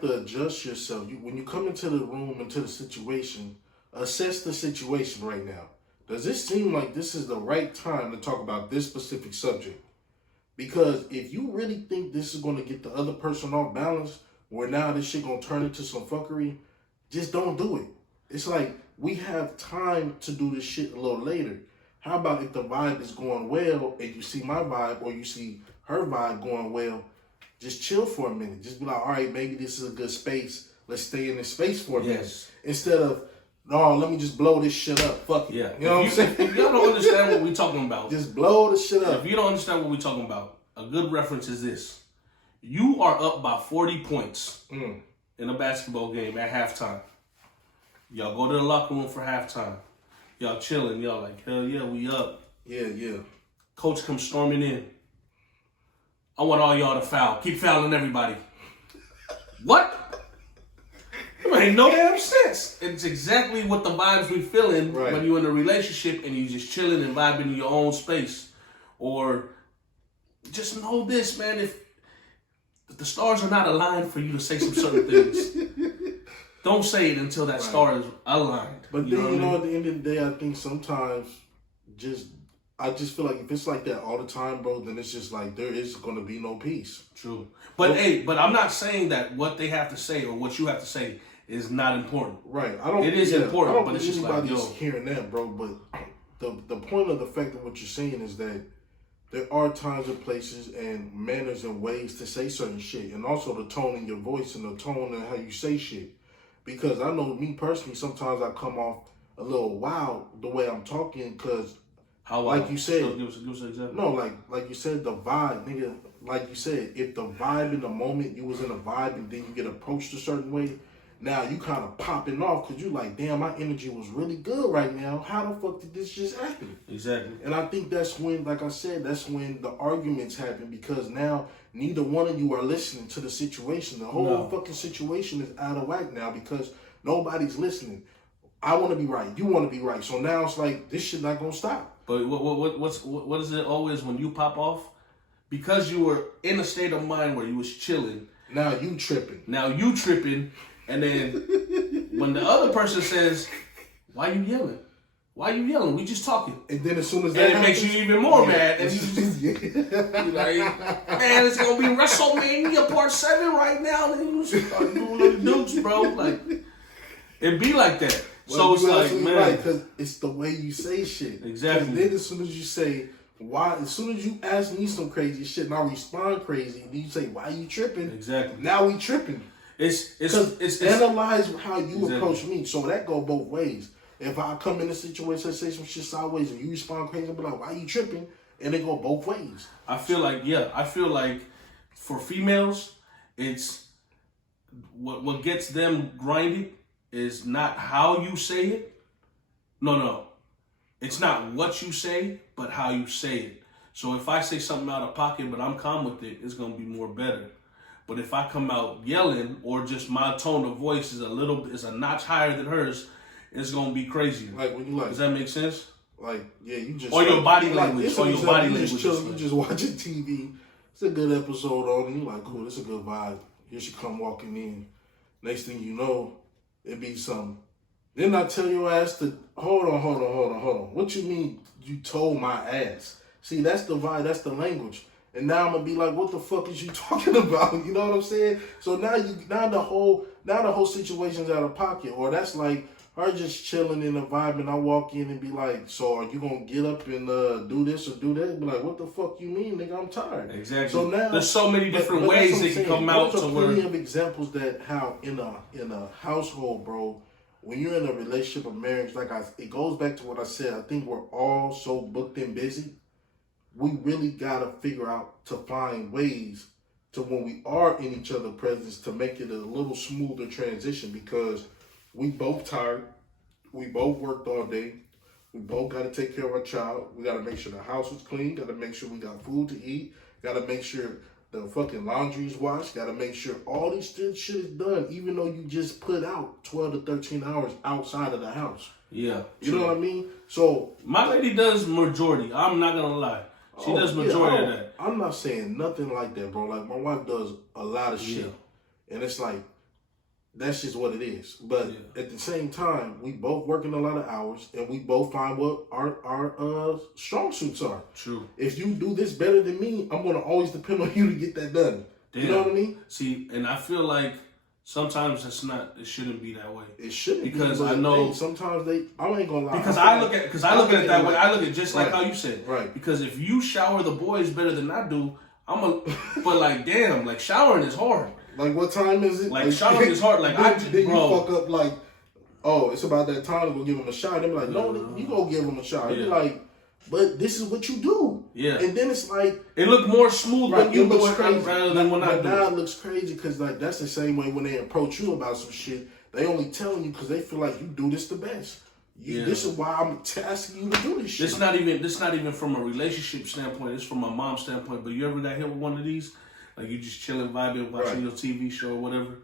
to adjust yourself. When you come into the room, into the situation, assess the situation right now. Does it seem like this is the right time to talk about this specific subject? Because if you really think this is going to get the other person off balance, where now this shit going to turn into some fuckery, just don't do it. It's like, we have time to do this shit a little later. How about if the vibe is going well and you see my vibe or you see her vibe going well, just chill for a minute. Just be like, all right, maybe this is a good space. Let's stay in this space for a minute. Instead of, no, let me just blow this shit up. Fuck it. Yeah. You know what I'm saying? If y'all don't understand what we're talking about, just blow the shit up. If you don't understand what we're talking about, a good reference is this. You are up by 40 points in a basketball game at halftime. Y'all go to the locker room for halftime. Y'all chilling. Y'all like, hell yeah, we up. Yeah. Coach comes storming in. I want all y'all to foul. Keep fouling everybody. What? It ain't no damn sense. It's exactly what the vibes we feeling when you're in a relationship and you just chilling and vibing in your own space. Or just know this, man. If the stars are not aligned for you to say some certain things, don't say it until that star is aligned. But then, you know, at the end of the day, I think sometimes I just feel like if it's like that all the time, bro, then it's just like there is going to be no peace. True. But but I'm not saying that what they have to say or what you have to say is not important. Right. It is important, but it's just like, anybody's hearing that, bro. But the point of the fact of what you're saying is that there are times and places and manners and ways to say certain shit, and also the tone in your voice and the tone and how you say shit. Because I know me personally, sometimes I come off a little wild the way I'm talking, because like you said, give us an example. No, like you said, the vibe, nigga. Like you said, if the vibe in the moment you was in a vibe and then you get approached a certain way, Now you kind of popping off because you like, damn, my energy was really good right now. How the fuck did this just happen? Exactly. And I think that's when, like I said, that's when the arguments happen because now neither one of you are listening to the situation. The whole fucking situation is out of whack now because nobody's listening. I want to be right. You want to be right. So now it's like, this shit not going to stop. But what is it always when you pop off? Because you were in a state of mind where you was chilling. Now you tripping. And then when the other person says, why you yelling? Why you yelling? We just talking. And then as soon as that happens, makes you even more mad. And you're like, man, it's going to be WrestleMania Part 7 right now. And you start doing little dudes, bro. Like, it be like that. Well, so it's like, man. Right, because it's the way you say shit. Exactly. And then as soon as you say, why, as soon as you ask me some crazy shit and I respond crazy, and then you say, why you tripping? Exactly. Now we tripping. It's analyze how you approach me. So that go both ways. If I come in a situation and say some shit sideways and you respond crazy, I'll be like, why you tripping? And it go both ways. I feel like for females, it's what gets them grinded is not how you say it. No. It's not what you say, but how you say it. So if I say something out of pocket, but I'm calm with it, it's going to be more better. But if I come out yelling or just my tone of voice is a notch higher than hers, it's going to be crazy. Like when you like. Does that make sense? Like, yeah, you just. Or your body language. You just watching TV. It's a good episode on, and you're like, cool, it's a good vibe. Here she come walking in. Next thing you know, it be something. Then I tell your ass to, hold on. What you mean you told my ass? See, that's the vibe, that's the language. And now I'm gonna be like, what the fuck is you talking about? You know what I'm saying? So now the whole situation's out of pocket. Or that's like her just chilling in the vibe and I walk in and be like, so are you gonna get up and do this or do that? Be like, what the fuck you mean, nigga? I'm tired. Exactly. So now there's so many different ways it can come out. There's plenty of examples that how in a household, bro, when you're in a relationship or marriage, it goes back to what I said. I think we're all so booked and busy. We really gotta figure out to find ways to when we are in each other's presence to make it a little smoother transition because we both tired. We both worked all day. We both gotta take care of our child. We gotta make sure the house is clean. Gotta make sure we got food to eat. Gotta make sure the fucking laundry is washed. Gotta make sure all this shit is done, even though you just put out 12 to 13 hours outside of the house. Yeah. You know what I mean? So my lady does majority. I'm not gonna lie. She does majority of that. I'm not saying nothing like that, bro. Like my wife does a lot of shit. And it's like, that's just what it is. But at the same time, we both working a lot of hours and we both find what our strong suits are. True. If you do this better than me, I'm going to always depend on you to get that done. Damn. You know what I mean? See, and I feel like sometimes it shouldn't be that way. It shouldn't because I know sometimes I ain't gonna lie. Because I look at it that way. I look at it just like how you said. Right. Because if you shower the boys better than I do, but like damn, like showering is hard. Like what time is it? Like showering is hard. Like then you fuck up like, oh, it's about that time to go give him a shower. They be like, no, you go give him a shower. Yeah. Be like, but this is what you do. Yeah. And then it's like it look more smooth when you do it rather than when I do. Now it looks crazy because like that's the same way when they approach you about some shit. They only telling you because they feel like you do this the best. This is why I'm asking you to do this shit. This not even from a relationship standpoint. It's from a mom standpoint. But you ever got hit with one of these? Like you just chilling, vibing, watching your TV show or whatever,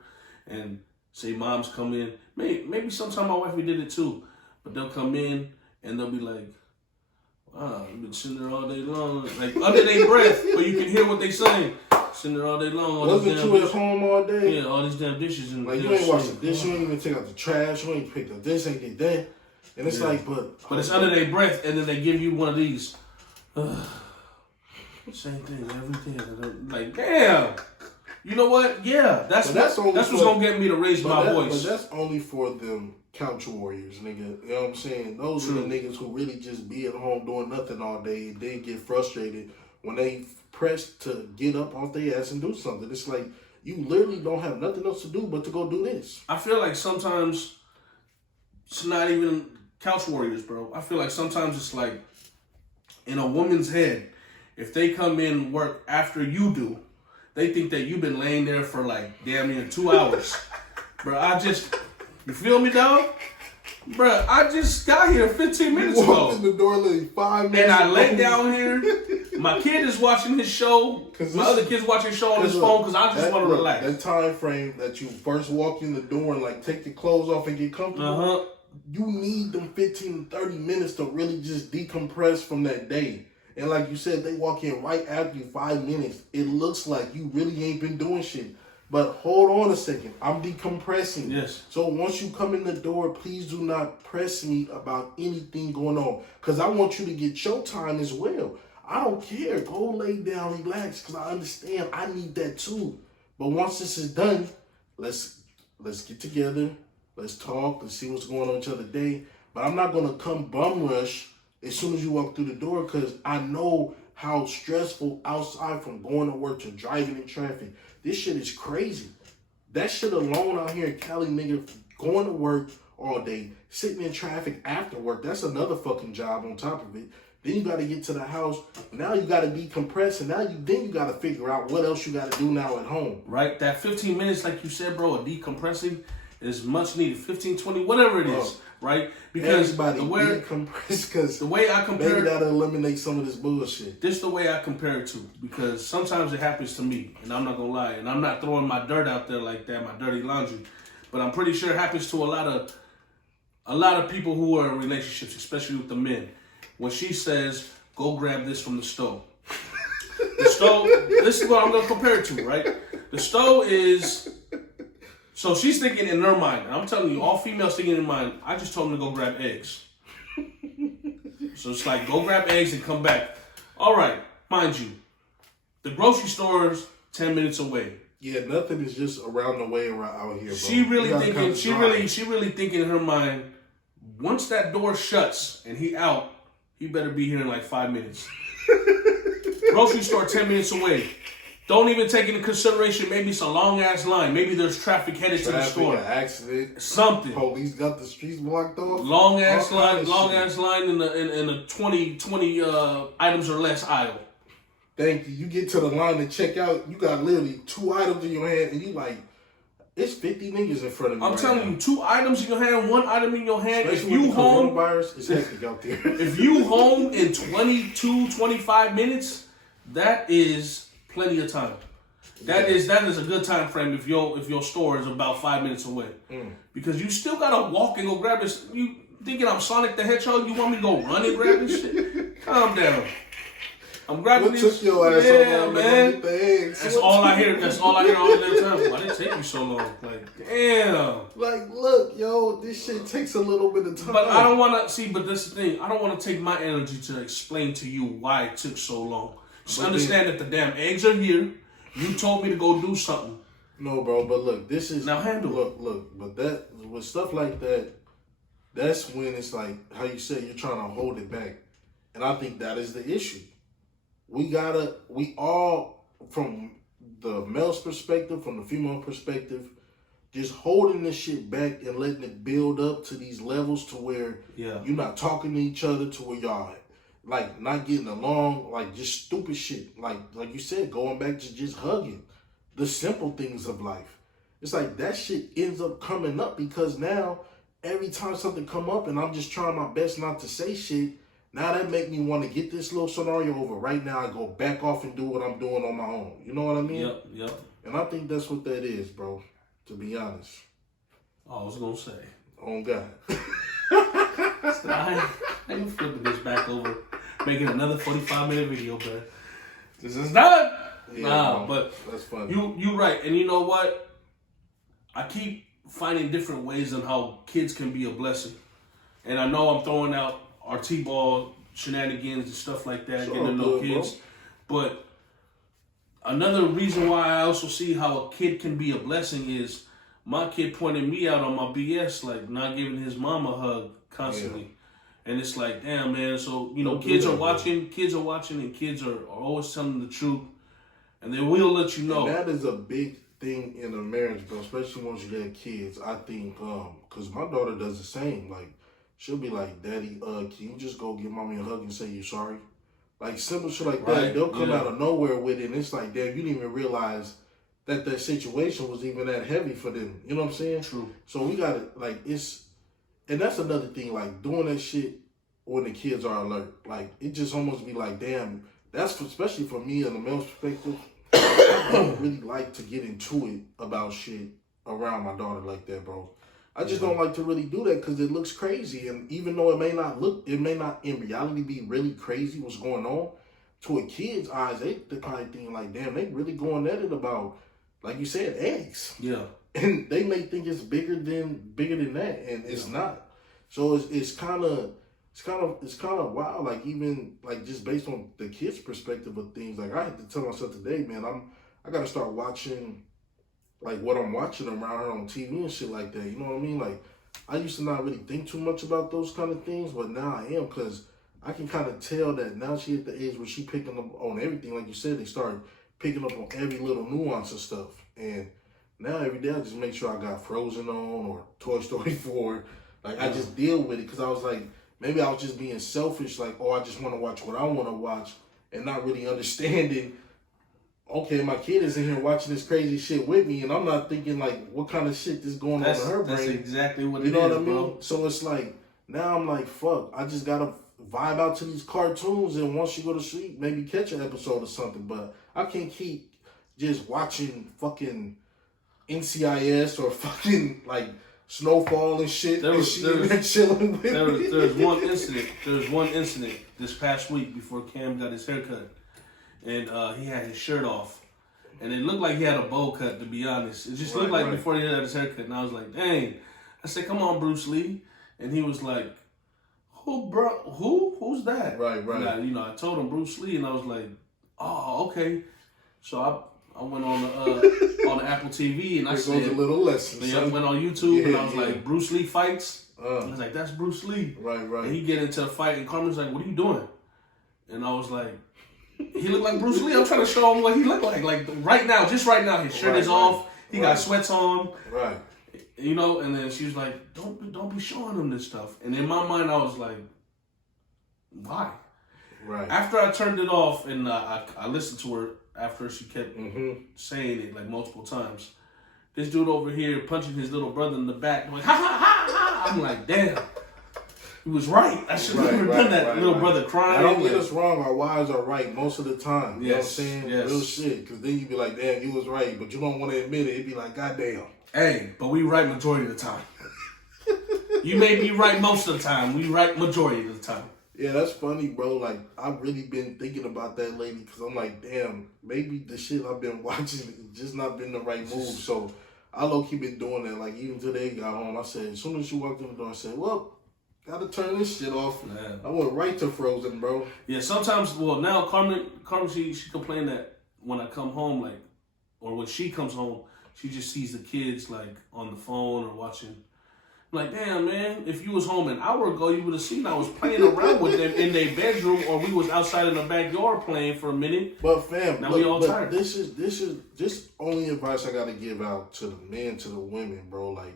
and say moms come in. Maybe sometime my wife did it too, but they'll come in and they'll be like, "Wow, you've been sitting there all day long," like under their breath, but you can hear what they saying. Sitting there all day long. Wasn't you at home all day? Yeah, all these damn dishes and like you ain't wash the dish, you ain't even take out the trash, you ain't pick up this, ain't did that, and it's like, but it's under their breath, and then they give you one of these. Same thing every day. Like, damn. You know what? Yeah, that's what's gonna get me to raise my voice. But that's only for them couch warriors, nigga. You know what I'm saying? Those are the niggas who really just be at home doing nothing all day and then get frustrated when they pressed to get up off their ass and do something. It's like you literally don't have nothing else to do but to go do this. I feel like sometimes it's not even couch warriors, bro. I feel like sometimes it's like in a woman's head. If they come in work after you do, they think that you've been laying there for like damn near 2 hours. Bro, you feel me, dog? Bro, I just got here 15 minutes you ago. walked in the door literally 5 minutes And I ago. lay down here. My kid is watching his show. My other kid's watching his show on his phone because I just want to relax. That time frame that you first walk in the door and like take your clothes off and get comfortable, you need them 15 to 30 minutes to really just decompress from that day. And like you said, they walk in right after you 5 minutes. It looks like you really ain't been doing shit. But hold on a second. I'm decompressing. Yes. So once you come in the door, please do not press me about anything going on. Because I want you to get your time as well. I don't care. Go lay down, relax. Because I understand I need that too. But once this is done, let's get together. Let's talk. Let's see what's going on each other day. But I'm not going to come bum rush as soon as you walk through the door. Because I know how stressful outside from going to work to driving in traffic. This shit is crazy. That shit alone out here in Cali, nigga, going to work all day, sitting in traffic after work, that's another fucking job on top of it. Then you got to get to the house. Now you got to decompress, and then you got to figure out what else you got to do now at home. Right? That 15 minutes, like you said, bro, of decompressing is much needed. 15, 20, whatever it is, right? Because the way I compare, maybe that'll eliminate some of this bullshit. This the way I compare it to, because sometimes it happens to me, and I'm not gonna lie, and I'm not throwing my dirt out there like that, my dirty laundry, but I'm pretty sure it happens to a lot of people who are in relationships, especially with the men. When she says, "Go grab this from the stove," the stove. This is what I'm gonna compare it to, right? The stove is. So she's thinking in her mind, and I'm telling you, all females thinking in mind, I just told them to go grab eggs. So it's like, go grab eggs and come back. All right, mind you, the grocery store's 10 minutes away. Yeah, nothing is just around the way out here, bro. She really thinking in her mind, once that door shuts and he out, he better be here in like 5 minutes. Grocery store 10 minutes away. Don't even take into consideration, maybe it's a long-ass line. Maybe there's traffic headed to the store. An accident. Something. Police got the streets blocked off. Long-ass line in a 20 items or less aisle. Thank you. You get to the line to check out, you got literally 2 items in your hand, and you like, it's 50 niggas in front of me. I'm telling you, 2 items in your hand, 1 item in your hand. Especially if you with home, coronavirus, it's hectic out there. If you home in 25 minutes, that is plenty of time. That is a good time frame if your store is about 5 minutes away. Because you still gotta walk and go grab this. You thinking I'm Sonic the Hedgehog? You want me to go run and grab this shit? Calm down. I'm grabbing these. What took your ass so long, man? To get the eggs? That's all I hear all the time. Why did it take you so long? Like, damn. Like, look, yo, this shit takes a little bit of time. But I don't want to see. But this is the thing. I don't want to take my energy to explain to you why it took so long. Just understand that the damn eggs are here. You told me to go do something. No, bro, but look, this is... Now handle it. Look, but that, with stuff like that, that's when it's like, how you said, you're trying to hold it back. And I think that is the issue. We all, from the male's perspective, from the female perspective, just holding this shit back and letting it build up to these levels to where you're not talking to each other, to where y'all like not getting along, like just stupid shit. Like you said, going back to just hugging. The simple things of life. It's like that shit ends up coming up because now every time something come up and I'm just trying my best not to say shit, now that make me want to get this little scenario over. Right now I go back off and do what I'm doing on my own. You know what I mean? Yep. And I think that's what that is, bro. To be honest. I was gonna say. Oh God. I ain't flipping this back over, making another 45-minute video, but this is done. Yeah, but that's funny. You right, and you know what? I keep finding different ways on how kids can be a blessing, and I know I'm throwing out our T-ball shenanigans and stuff like that, getting to know kids, but another reason why I also see how a kid can be a blessing is my kid pointed me out on my BS, like not giving his mom a hug constantly. And it's like, damn, man. So, kids are watching, and kids are always telling the truth. And they will let you know. And that is a big thing in a marriage, bro, especially once you get kids. I think, because my daughter does the same. Like, she'll be like, Daddy, can you just go give mommy a hug and say you're sorry? Like, simple shit like that. They'll come out of nowhere with it, and it's like, damn, you didn't even realize that situation was even that heavy for them. You know what I'm saying? True. So we got to, like, and that's another thing, like, doing that shit when the kids are alert. Like, it just almost be like, damn, especially for me in the male's perspective, I don't really like to get into it about shit around my daughter like that, bro. I just don't like to really do that because it looks crazy. And even though it may not in reality be really crazy what's going on, to a kid's eyes, they probably thinking like, damn, they really going at it about, like you said, eggs. Yeah. And they may think it's bigger than that, and it's not. So it's kind of wild. Like, even like just based on the kids' perspective of things. Like, I had to tell myself today, man, I got to start watching like what I'm watching around her on TV and shit like that. You know what I mean? Like, I used to not really think too much about those kind of things, but now I am, because I can kind of tell that now she at the age where she picking up on everything. Like you said, they start picking up on every little nuance of stuff. And now every day I just make sure I got Frozen on or Toy Story 4. Like, I just deal with it, because I was like, maybe I was just being selfish. Like, oh, I just want to watch what I want to watch, and not really understanding, okay, my kid is in here watching this crazy shit with me, and I'm not thinking, like, what kind of shit is going on in her brain. That's exactly what it is, you know what I mean? bro. So it's like, now I'm like, fuck, I just got to vibe out to these cartoons, and once you go to sleep, maybe catch an episode or something. But I can't keep just watching fucking NCIS or fucking, like, Snowfall and shit. Chilling with me. There's one incident this past week before Cam got his haircut. And he had his shirt off. And it looked like he had a bowl cut, to be honest. It just looked like before he had his haircut. And I was like, dang. I said, come on, Bruce Lee. And he was like, who, bro? Who's that? Right. And I told him Bruce Lee. And I was like, oh, okay. So I went on the Apple TV. And I said, a little lesson. I went on YouTube. And I was like, Bruce Lee fights? I was like, that's Bruce Lee. Right. And he get into a fight. And Carmen's like, what are you doing? And I was like, he looked like Bruce Lee. I'm trying to show him what he looked like. Like, right now, his shirt is off. He got sweats on. Right. And then she was like, don't be showing him this stuff. And in my mind, I was like, why? Right. After I turned it off and I listened to her after she kept saying it like multiple times, this dude over here punching his little brother in the back, like, ha ha ha ha. I'm like, damn. He was right. I should have never done that. Little brother crying. Now, don't get us wrong. Our wives are right most of the time. You know what I'm saying? Yes. Real shit. Because then you be like, damn, you was right. But you don't want to admit it. It'd be like, goddamn. Hey, but we right majority of the time. You may be right most of the time. We right majority of the time. Yeah, that's funny, bro. Like, I've really been thinking about that lately, because I'm like, damn, maybe the shit I've been watching has just not been the right move. So I low-key been doing that. Like, even today, got home, I said, as soon as she walked in the door, I said, well, gotta turn this shit off. Man. I went right to Frozen, bro. Yeah, sometimes, now Carmen, she complained that when I come home, like, or when she comes home, she just sees the kids, like, on the phone or watching. I'm like, damn, man, if you was home an hour ago, you would have seen I was playing around with them in their bedroom, or we was outside in the backyard playing for a minute. But fam, now we all tired. This is only advice I gotta give out to the men, to the women, bro. Like,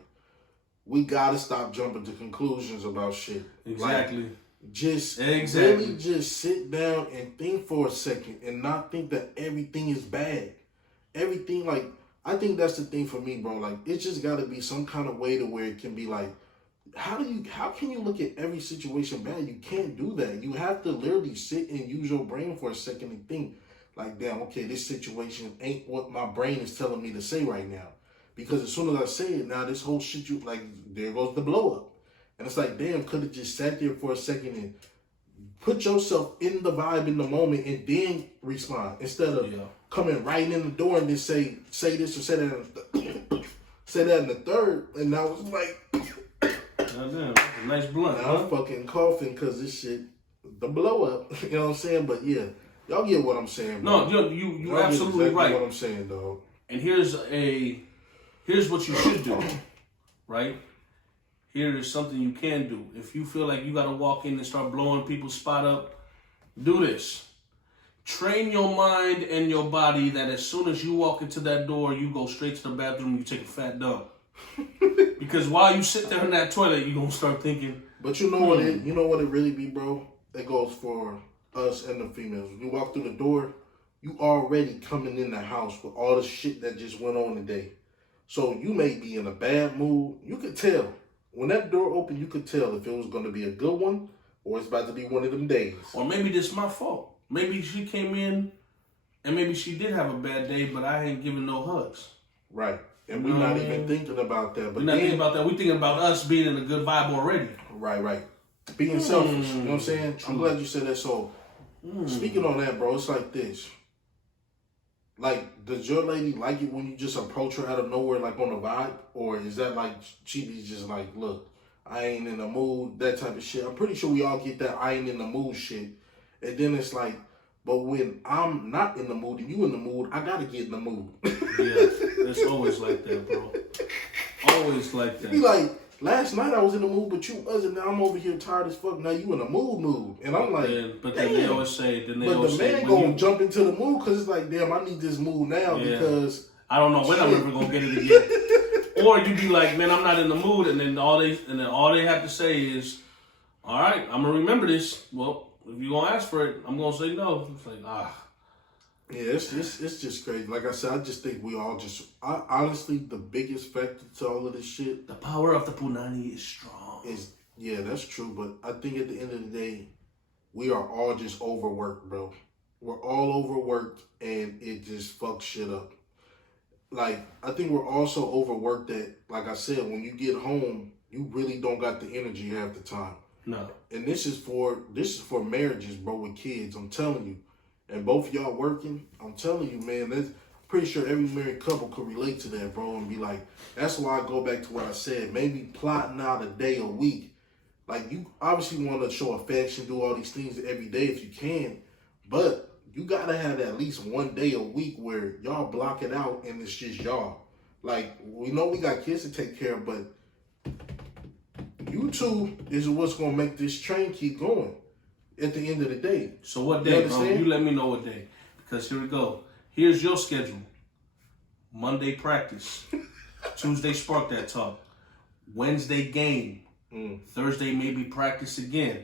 we gotta stop jumping to conclusions about shit. Exactly. Like, really just sit down and think for a second, and not think that everything is bad. Everything, like, I think that's the thing for me, bro. Like, it just gotta be some kind of way to where it can be like, how can you look at every situation bad? You can't do that. You have to literally sit and use your brain for a second and think, like, damn, okay, this situation ain't what my brain is telling me to say right now. Because as soon as I say it, now this whole shit, there goes the blow up. And it's like, damn, could have just sat there for a second and put yourself in the vibe in the moment and then respond, instead of coming right in the door and just say this or say that in the third. And I was like, damn, a nice blunt. Now I'm fucking coughing because this shit, the blow up. You know what I'm saying? But yeah, y'all get what I'm saying, bro. No, you absolutely exactly right. What I'm saying, dog. And here's what you should do, right? Here is something you can do. If you feel like you got to walk in and start blowing people's spot up, do this. Train your mind and your body that as soon as you walk into that door, you go straight to the bathroom and you take a fat dump. Because while you sit there in that toilet, you're going to start thinking. But you know what it really be, bro? That goes for us and the females. When you walk through the door, you already coming in the house with all the shit that just went on today. So you may be in a bad mood. You could tell. When that door opened, you could tell if it was going to be a good one or it's about to be one of them days. Or maybe this is my fault. Maybe she came in and maybe she did have a bad day, but I ain't giving no hugs. Right. And we're not even thinking about that. But we're not thinking about that. We're thinking about us being in a good vibe already. Right. Being selfish. You know what I'm saying? True. I'm glad you said that. So, speaking on that, bro, it's like this. Like, does your lady like it when you just approach her out of nowhere, like on a vibe? Or is that like, she be just like, look, I ain't in the mood, that type of shit? I'm pretty sure we all get that I ain't in the mood shit. And then it's like, but when I'm not in the mood and you in the mood, I gotta get in the mood. Yeah, it's always like that, bro. Always like that. Be like, last night I was in the mood, but you wasn't. Now I'm over here tired as fuck. Now you in the mood. And I'm like, but then they always say, but the man gonna jump into the mood because it's like, damn, I need this mood now because I don't know when I'm ever gonna get it again. Or you be like, man, I'm not in the mood, and then all they have to say is, all right, I'm gonna remember this. Well, if you gonna ask for it, I'm gonna say no. It's like, Yeah, it's just crazy. Like I said, I just think we all honestly, the biggest factor to all of this shit. The power of the punani is strong. Yeah, that's true. But I think at the end of the day, we are all just overworked, bro. We're all overworked, and it just fucks shit up. Like, I think we're also overworked that, like I said, when you get home, you really don't got the energy half the time. No. And this is for marriages, bro, with kids. I'm telling you. And both of y'all working, I'm telling you, man, I'm pretty sure every married couple could relate to that, bro, and be like, that's why I go back to what I said. Maybe plotting out a day a week. Like, you obviously want to show affection, do all these things every day if you can, but you got to have at least one day a week where y'all block it out and it's just y'all. Like, we know we got kids to take care of, but you two is what's going to make this train keep going at the end of the day. So what day, bro? You let me know what day. Because here we go. Here's your schedule. Monday practice. Tuesday spark that talk. Wednesday game. Thursday maybe practice again.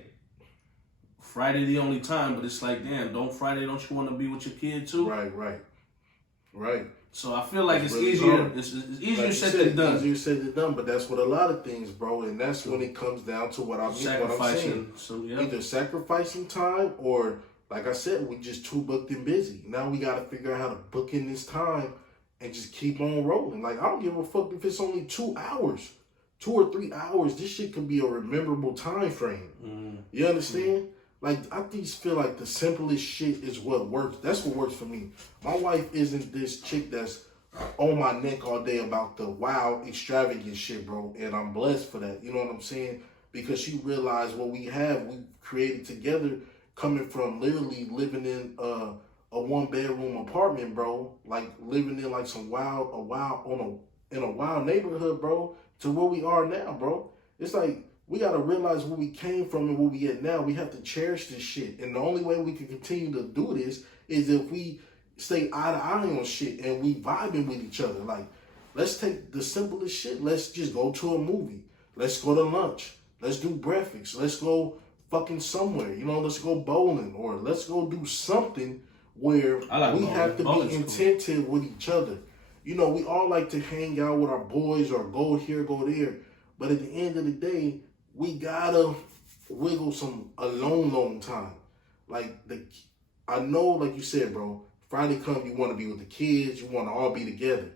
Friday the only time, but it's like, damn, don't you want to be with your kid too? Right. So I feel like it's easier. It's easier said than done. Easier said than done, but that's what a lot of things, bro. And that's when it comes down to what I'm saying. Either sacrificing time or, like I said, we just too booked and busy. Now we got to figure out how to book in this time and just keep on rolling. Like, I don't give a fuck if it's only 2 hours, 2 or 3 hours. This shit can be a rememberable time frame. You understand? Like, I just feel like the simplest shit is what works. That's what works for me. My wife isn't this chick that's on my neck all day about the wild, extravagant shit, bro. And I'm blessed for that. You know what I'm saying? Because she realized what we created together coming from literally living in a 1-bedroom apartment, bro. Like, living in like in a wild neighborhood, bro, to where we are now, bro. It's like, we got to realize where we came from and where we at now. We have to cherish this shit. And the only way we can continue to do this is if we stay eye to eye on shit and we vibing with each other. Like, let's take the simplest shit. Let's just go to a movie. Let's go to lunch. Let's do breakfast. Let's go fucking somewhere. You know, let's go bowling or let's go do something where we have to be attentive with each other. You know, we all like to hang out with our boys or go here, go there. But at the end of the day, we gotta wiggle some alone time. Like, I know, like you said, bro, Friday come, you want to be with the kids, you want to all be together.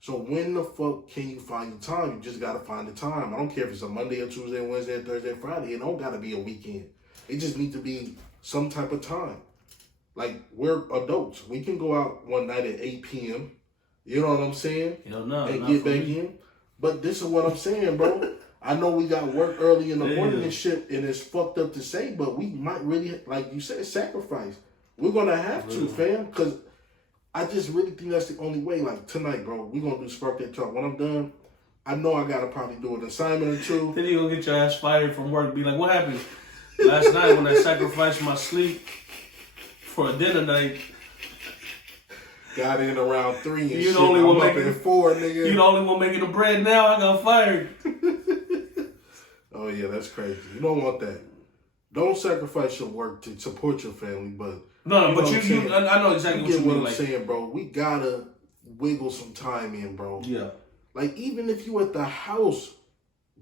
So when the fuck can you find the time? You just gotta find the time. I don't care if it's a Monday or Tuesday, Wednesday, or Thursday, Friday. It don't gotta be a weekend. It just needs to be some type of time. Like, we're adults. We can go out one night at 8 p.m. You know what I'm saying? And get back in. But this is what I'm saying, bro. I know we got work early in the morning and shit, and it's fucked up to say, but we might really, like you said, sacrifice. We're going to have to, fam, because I just really think that's the only way. Like, tonight, bro, we're going to do Spark That Talk. When I'm done, I know I got to probably do an assignment or two. Then you going to get your ass fired from work. Be like, what happened? Last night when I sacrificed my sleep for a dinner night. Got in around 3 and you shit. The only one I'm up at 4, nigga. You the only one making the bread now. I got fired. Oh, yeah, that's crazy. You don't want that. Don't sacrifice your work to support your family, but No, You but know I know exactly what you mean. I'm saying, bro. We gotta wiggle some time in, bro. Yeah. Like, even if you at the house,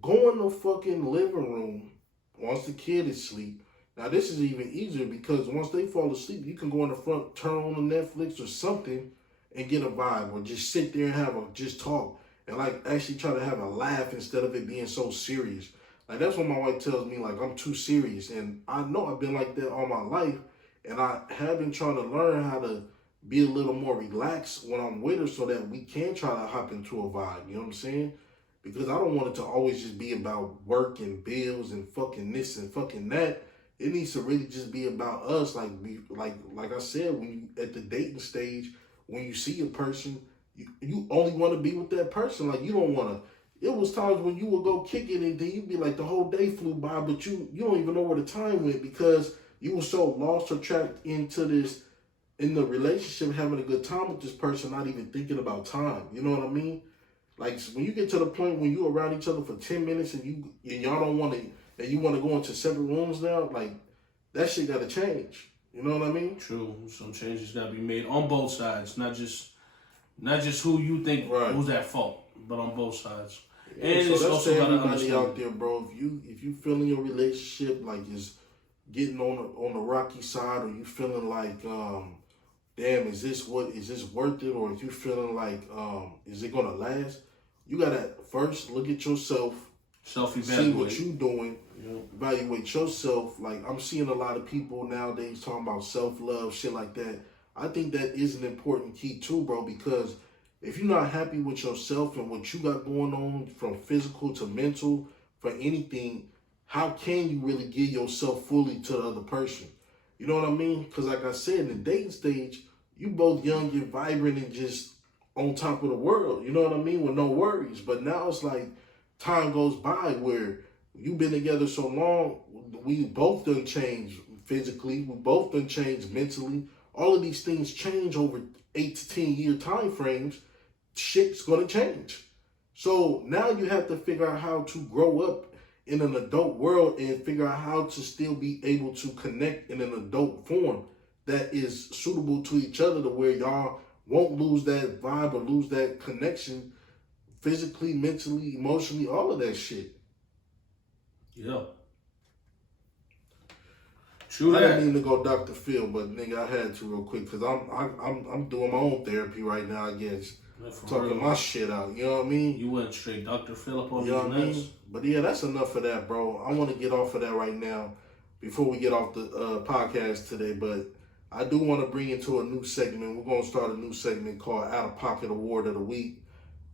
go in the fucking living room once the kid is asleep. Now, this is even easier because once they fall asleep, you can go in the front, turn on the Netflix or something and get a vibe, or just sit there and just talk and like actually try to have a laugh instead of it being so serious. Like, that's what my wife tells me, like, I'm too serious. And I know I've been like that all my life, and I have been trying to learn how to be a little more relaxed when I'm with her so that we can try to hop into a vibe. You know what I'm saying? Because I don't want it to always just be about work and bills and fucking this and fucking that. It needs to really just be about us. Like I said, when you at the dating stage, when you see a person, you only want to be with that person. Like, you don't want to. It was times when you would go kick it and then you'd be like, the whole day flew by, but you don't even know where the time went because you were so lost or trapped into this, in the relationship, having a good time with this person, not even thinking about time. You know what I mean? Like, when you get to the point when you're around each other for 10 minutes and y'all don't want to, and you want to go into separate rooms now, like, that shit got to change. You know what I mean? True. Some changes got to be made on both sides, not just who you think who's at fault, but on both sides. Yeah, and so it's that's also to got to everybody understand out there, bro. If you feeling your relationship like is getting on the rocky side, or you feeling like damn, is this worth it, or if you feeling like is it gonna last, you gotta first look at yourself, self-evaluate, see what you doing, evaluate yourself. Like, I'm seeing a lot of people nowadays talking about self-love, shit like that. I think that is an important key too, bro, because if you're not happy with yourself and what you got going on, from physical to mental, for anything, how can you really give yourself fully to the other person? You know what I mean? Because like I said, in the dating stage, you both young and vibrant and just on top of the world. You know what I mean? With no worries. But now it's like time goes by where you've been together so long, we both done changed physically, we both done changed mentally. All of these things change over 8 to 10 year time frames. Shit's gonna change. So now you have to figure out how to grow up in an adult world and figure out how to still be able to connect in an adult form that is suitable to each other, to where y'all won't lose that vibe or lose that connection physically, mentally, emotionally, all of that shit. Yeah. True I that. didn't mean to go Dr. Phil, but nigga, I had to real quick because I'm doing my own therapy right now. I guess talking my shit out. You know what I mean? You went straight Dr. Phil on you know what I mean? But yeah, that's enough of that, bro. I want to get off of that right now before we get off the podcast today. But I do want to bring into a new segment. We're gonna start a new segment called Out of Pocket Award of the Week,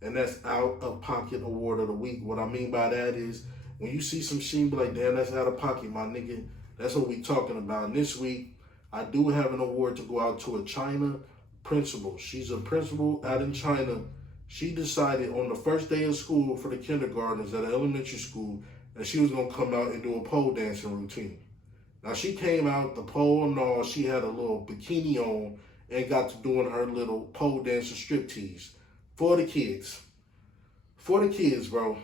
and that's Out of Pocket Award of the Week. What I mean by that is, when you see some shit, be like, damn, that's out of pocket, my nigga. That's what we talking about. And this week, I do have an award to go out to a China principal. She's a principal out in China. She decided on the first day of school for the kindergartners at an elementary school that she was going to come out and do a pole dancing routine. Now, she came out, the pole and all, she had a little bikini on and got to doing her little pole dancing striptease for the kids. For the kids, bro.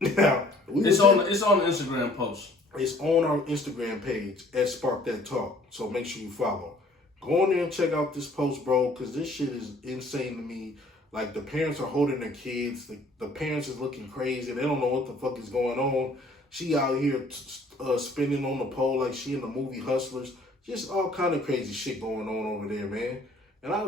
Now, it's on the Instagram post. It's on our Instagram page at Spark That Talk. So make sure you follow. Go on there and check out this post, bro, because this shit is insane to me. Like, the parents are holding their kids. The parents is looking crazy. They don't know what the fuck is going on. She out here spinning on the pole like she in the movie Hustlers. Just all kind of crazy shit going on over there, man. And I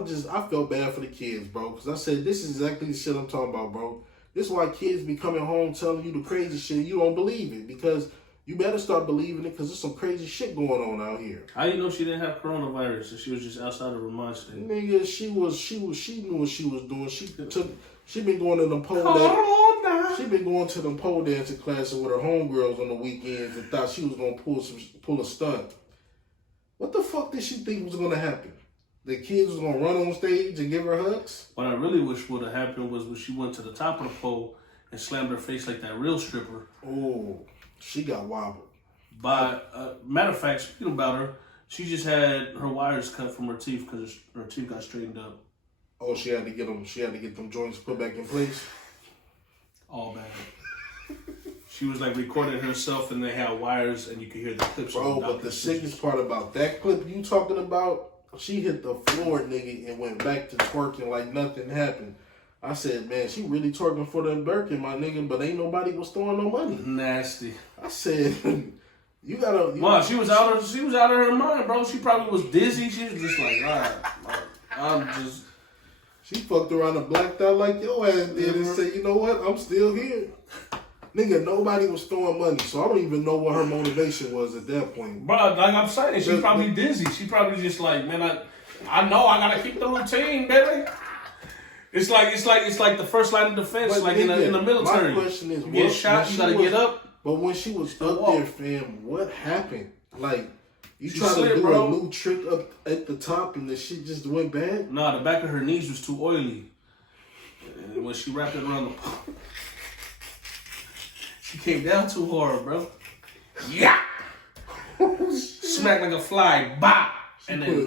felt bad for the kids, bro, because I said, this is exactly the shit I'm talking about, bro. This is why kids be coming home telling you the crazy shit. You don't believe it, because you better start believing it, because there's some crazy shit going on out here. How you know she didn't have coronavirus and she was just outside of her mind state? Nigga, she knew what she was doing. She been going to them pole dancing classes with her homegirls on the weekends and thought she was gonna pull a stunt. What the fuck did she think was gonna happen? The kids was gonna run on stage and give her hugs? What I really wish would have happened was when she went to the top of the pole and slammed her face like that real stripper. Oh, she got wobbled. Matter of fact, speaking about her, she just had her wires cut from her teeth because her teeth got straightened up. Oh, she had to get them joints put back in place. All bad. She was like recording herself, and they had wires, and you could hear the clips. Bro, but the sickest part about that clip you talking about She hit the floor, nigga, and went back to twerking like nothing happened. I said, man, she really twerking for them Birkin, my nigga, but ain't nobody was throwing no money. Nasty. I said, you gotta. Well, she was out of her mind, bro. She probably was dizzy. She was just like, all right, I'm just. She fucked around and blacked out like your ass did and said, you know what? I'm still here. Nigga, nobody was throwing money, so I don't even know what her motivation was at that point. Bro, like I'm saying, she probably dizzy. She probably just like, man, I know I gotta keep the routine, baby. It's like the first line of defense, but like nigga, in the military. My question is, you get shot, you gotta get up. But when she was up there, fam, what happened? Like, you try to do bro. a new trick up at the top and the shit just went bad? Nah, the back of her knees was too oily. And when she wrapped it around the she came down too hard, bro. Yeah! Smacked like a fly. Bah!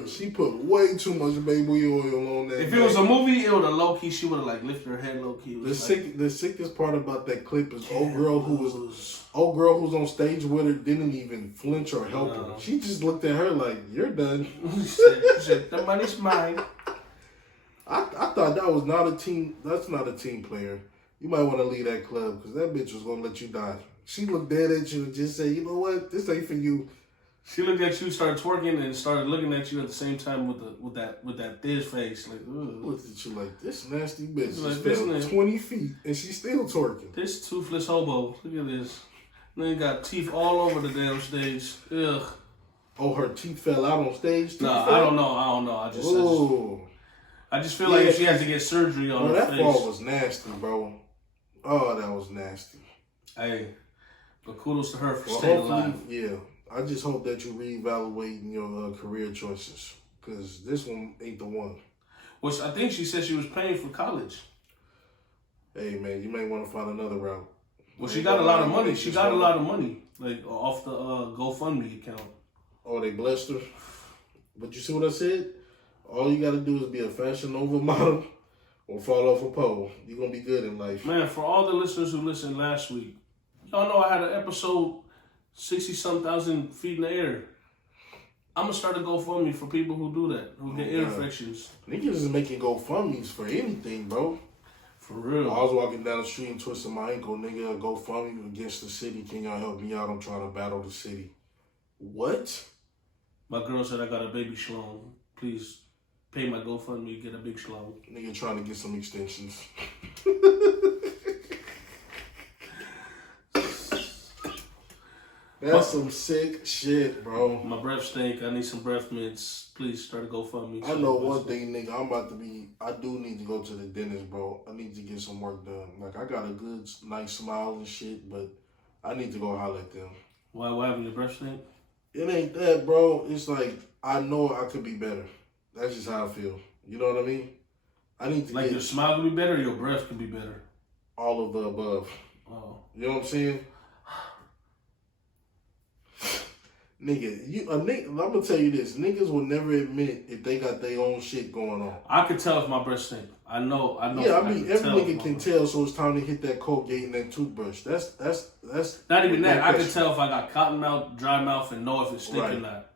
She put way too much baby oil on that. If it was a movie, it would have low key. She would have like lifted her head low key. The sickest part about that clip is old girl who's on stage with her didn't even flinch or help her. She just looked at her like, "You're done." She said, "The money's mine." I thought that was not a team. That's not a team player. You might want to leave that club because that bitch was gonna let you die. She looked dead at you and just said, "You know what? This ain't for you." She looked at you, started twerking, and started looking at you at the same time with that thiz face. Like, ugh. Looked at you like, this nasty bitch like, fell 20 feet and she's still twerking. This toothless hobo. Look at this. Then got teeth all over the damn stage. Ugh. Oh, her teeth fell out on stage? Nah, I don't know. I just feel like if she has to get surgery on her face. That fall was nasty, bro. Oh, that was nasty. Hey, but kudos to her for staying alive. Yeah. I just hope that you reevaluate your career choices because this one ain't the one. Which I think she said she was paying for college. Hey, man, you may want to find another route. Well, she got a lot of money. She got a lot of money, like off the GoFundMe account. Oh, they blessed her? But you see what I said? All you got to do is be a Fashion Nova model or fall off a pole. You're going to be good in life. Man, for all the listeners who listened last week, y'all know I had an episode 60-some thousand feet in the air. I'm going to start a GoFundMe for people who do that, who get ear infections. Niggas is making GoFundMes for anything, bro. For real. I was walking down the street and twisting my ankle. Nigga, GoFundMe against the city. Can y'all help me out? I'm trying to battle the city. What? My girl said I got a baby shlong. Please pay my GoFundMe, get a big shlong. Nigga trying to get some extensions. That's some sick shit, bro. My breath stink. I need some breath mints. Please start a GoFundMe. I know one thing, nigga. I do need to go to the dentist, bro. I need to get some work done. Like, I got a good, nice smile and shit, but I need to go holler at them. Why having your breath stink? It ain't that, bro. It's like, I know I could be better. That's just how I feel. You know what I mean? I need to like your smile could be better or your breath could be better? All of the above. Oh. You know what I'm saying? Nigga, I'm gonna tell you this. Niggas will never admit if they got their own shit going on. I could tell if my breath stink. I know. Yeah, I mean, every nigga can tell, so it's time to hit that Colgate and that toothbrush. That's not even that. I could tell if I got cotton mouth, dry mouth, and know if it's stinking or not.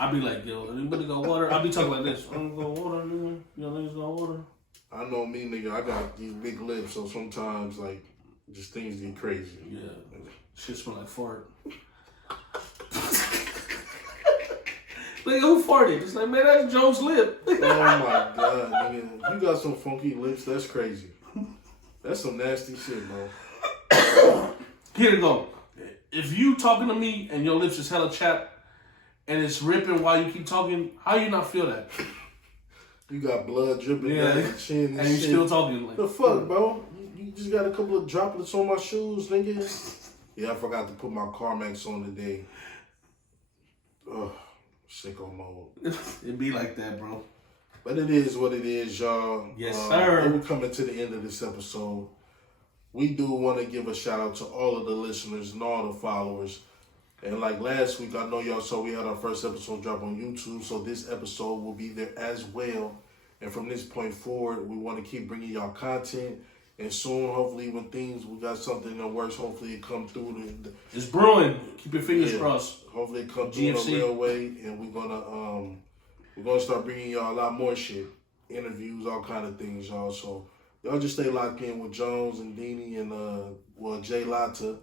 I'd be like, yo, anybody got water? I'd be talking like this. I'm gonna water, nigga. Yo, niggas got water. I know me, nigga. I got these big lips, so sometimes, like, just things get crazy. Yeah. Shit smell like fart. Nigga, who farted? It's like, man, that's Joe's lip. Oh, my God, nigga. You got some funky lips. That's crazy. That's some nasty shit, bro. Here to go. If you talking to me and your lips is hella chapped and it's ripping while you keep talking, how you not feel that? You got blood dripping down your chin and you still talking. Like, the fuck, bro? You just got a couple of droplets on my shoes, nigga. Yeah, I forgot to put my Carmex on today. Ugh. Sicko mode. It be like that, bro. But it is what it is, y'all. Yes, sir. We're coming to the end of this episode. We do want to give a shout out to all of the listeners and all the followers. And like last week, I know y'all saw we had our first episode drop on YouTube, so this episode will be there as well. And from this point forward, we want to keep bringing y'all content. And soon, hopefully, when we got something in the works, hopefully it come through. It's brewing. Keep your fingers crossed. Hopefully it come through in a real way, and we're gonna We're going to start bringing y'all a lot more shit. Interviews, all kind of things, y'all. So, y'all just stay locked in with Jones and Deanie and, Jay Latta.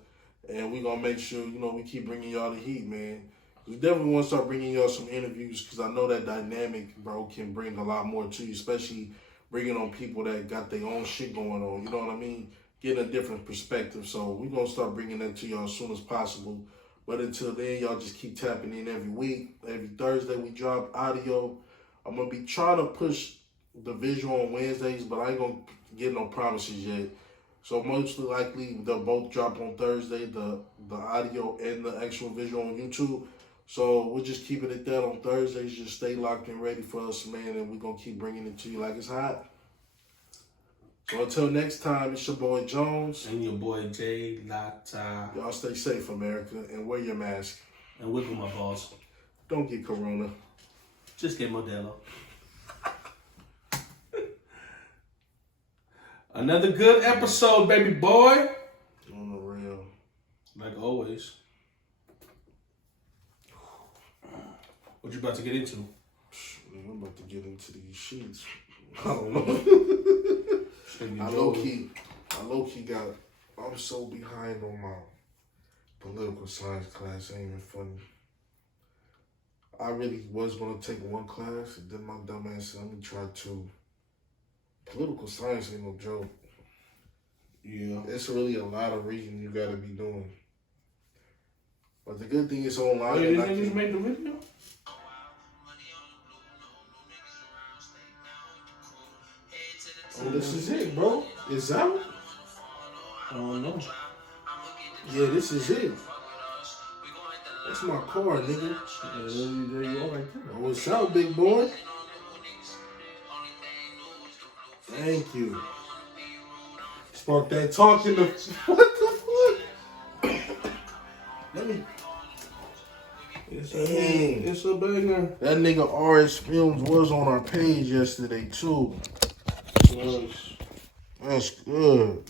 And we're going to make sure, we keep bringing y'all the heat, man. We definitely want to start bringing y'all some interviews because I know that dynamic, bro, can bring a lot more to you, especially bringing on people that got their own shit going on. You know what I mean? Getting a different perspective. So we're going to start bringing that to y'all as soon as possible. But until then, y'all just keep tapping in every week. Every Thursday we drop audio. I'm going to be trying to push the visual on Wednesdays, but I ain't going to get no promises yet. So most likely they'll both drop on Thursday, the audio and the actual visual on YouTube. So we're just keeping it there on Thursdays. Just stay locked and ready for us, man, and we're going to keep bringing it to you like it's hot. So until next time, it's your boy Jones. And your boy Jay Latta. Y'all stay safe, America, and wear your mask. And wiggle my balls. Don't get corona. Just get Modelo. Another good episode, baby boy. On the real. Like always. What you about to get into? Man, I'm about to get into these sheets. I don't know. I low key I'm so behind on my political science class. Ain't even funny. I really was gonna take one class, and then my dumb ass said, let me try two. Political science ain't no joke. Yeah. It's really a lot of reading you gotta be doing. But the good thing is online. Wait, did you make the video? Oh, this is it, bro. It's out? I don't know. Yeah, this is it. That's my car, nigga. Yeah, there you are right there. Oh, it's out, big boy. Thank you. Spark that talk in the... What the fuck? Let me... It's a banger. That nigga RS Films was on our page yesterday, too. Nice. That's good.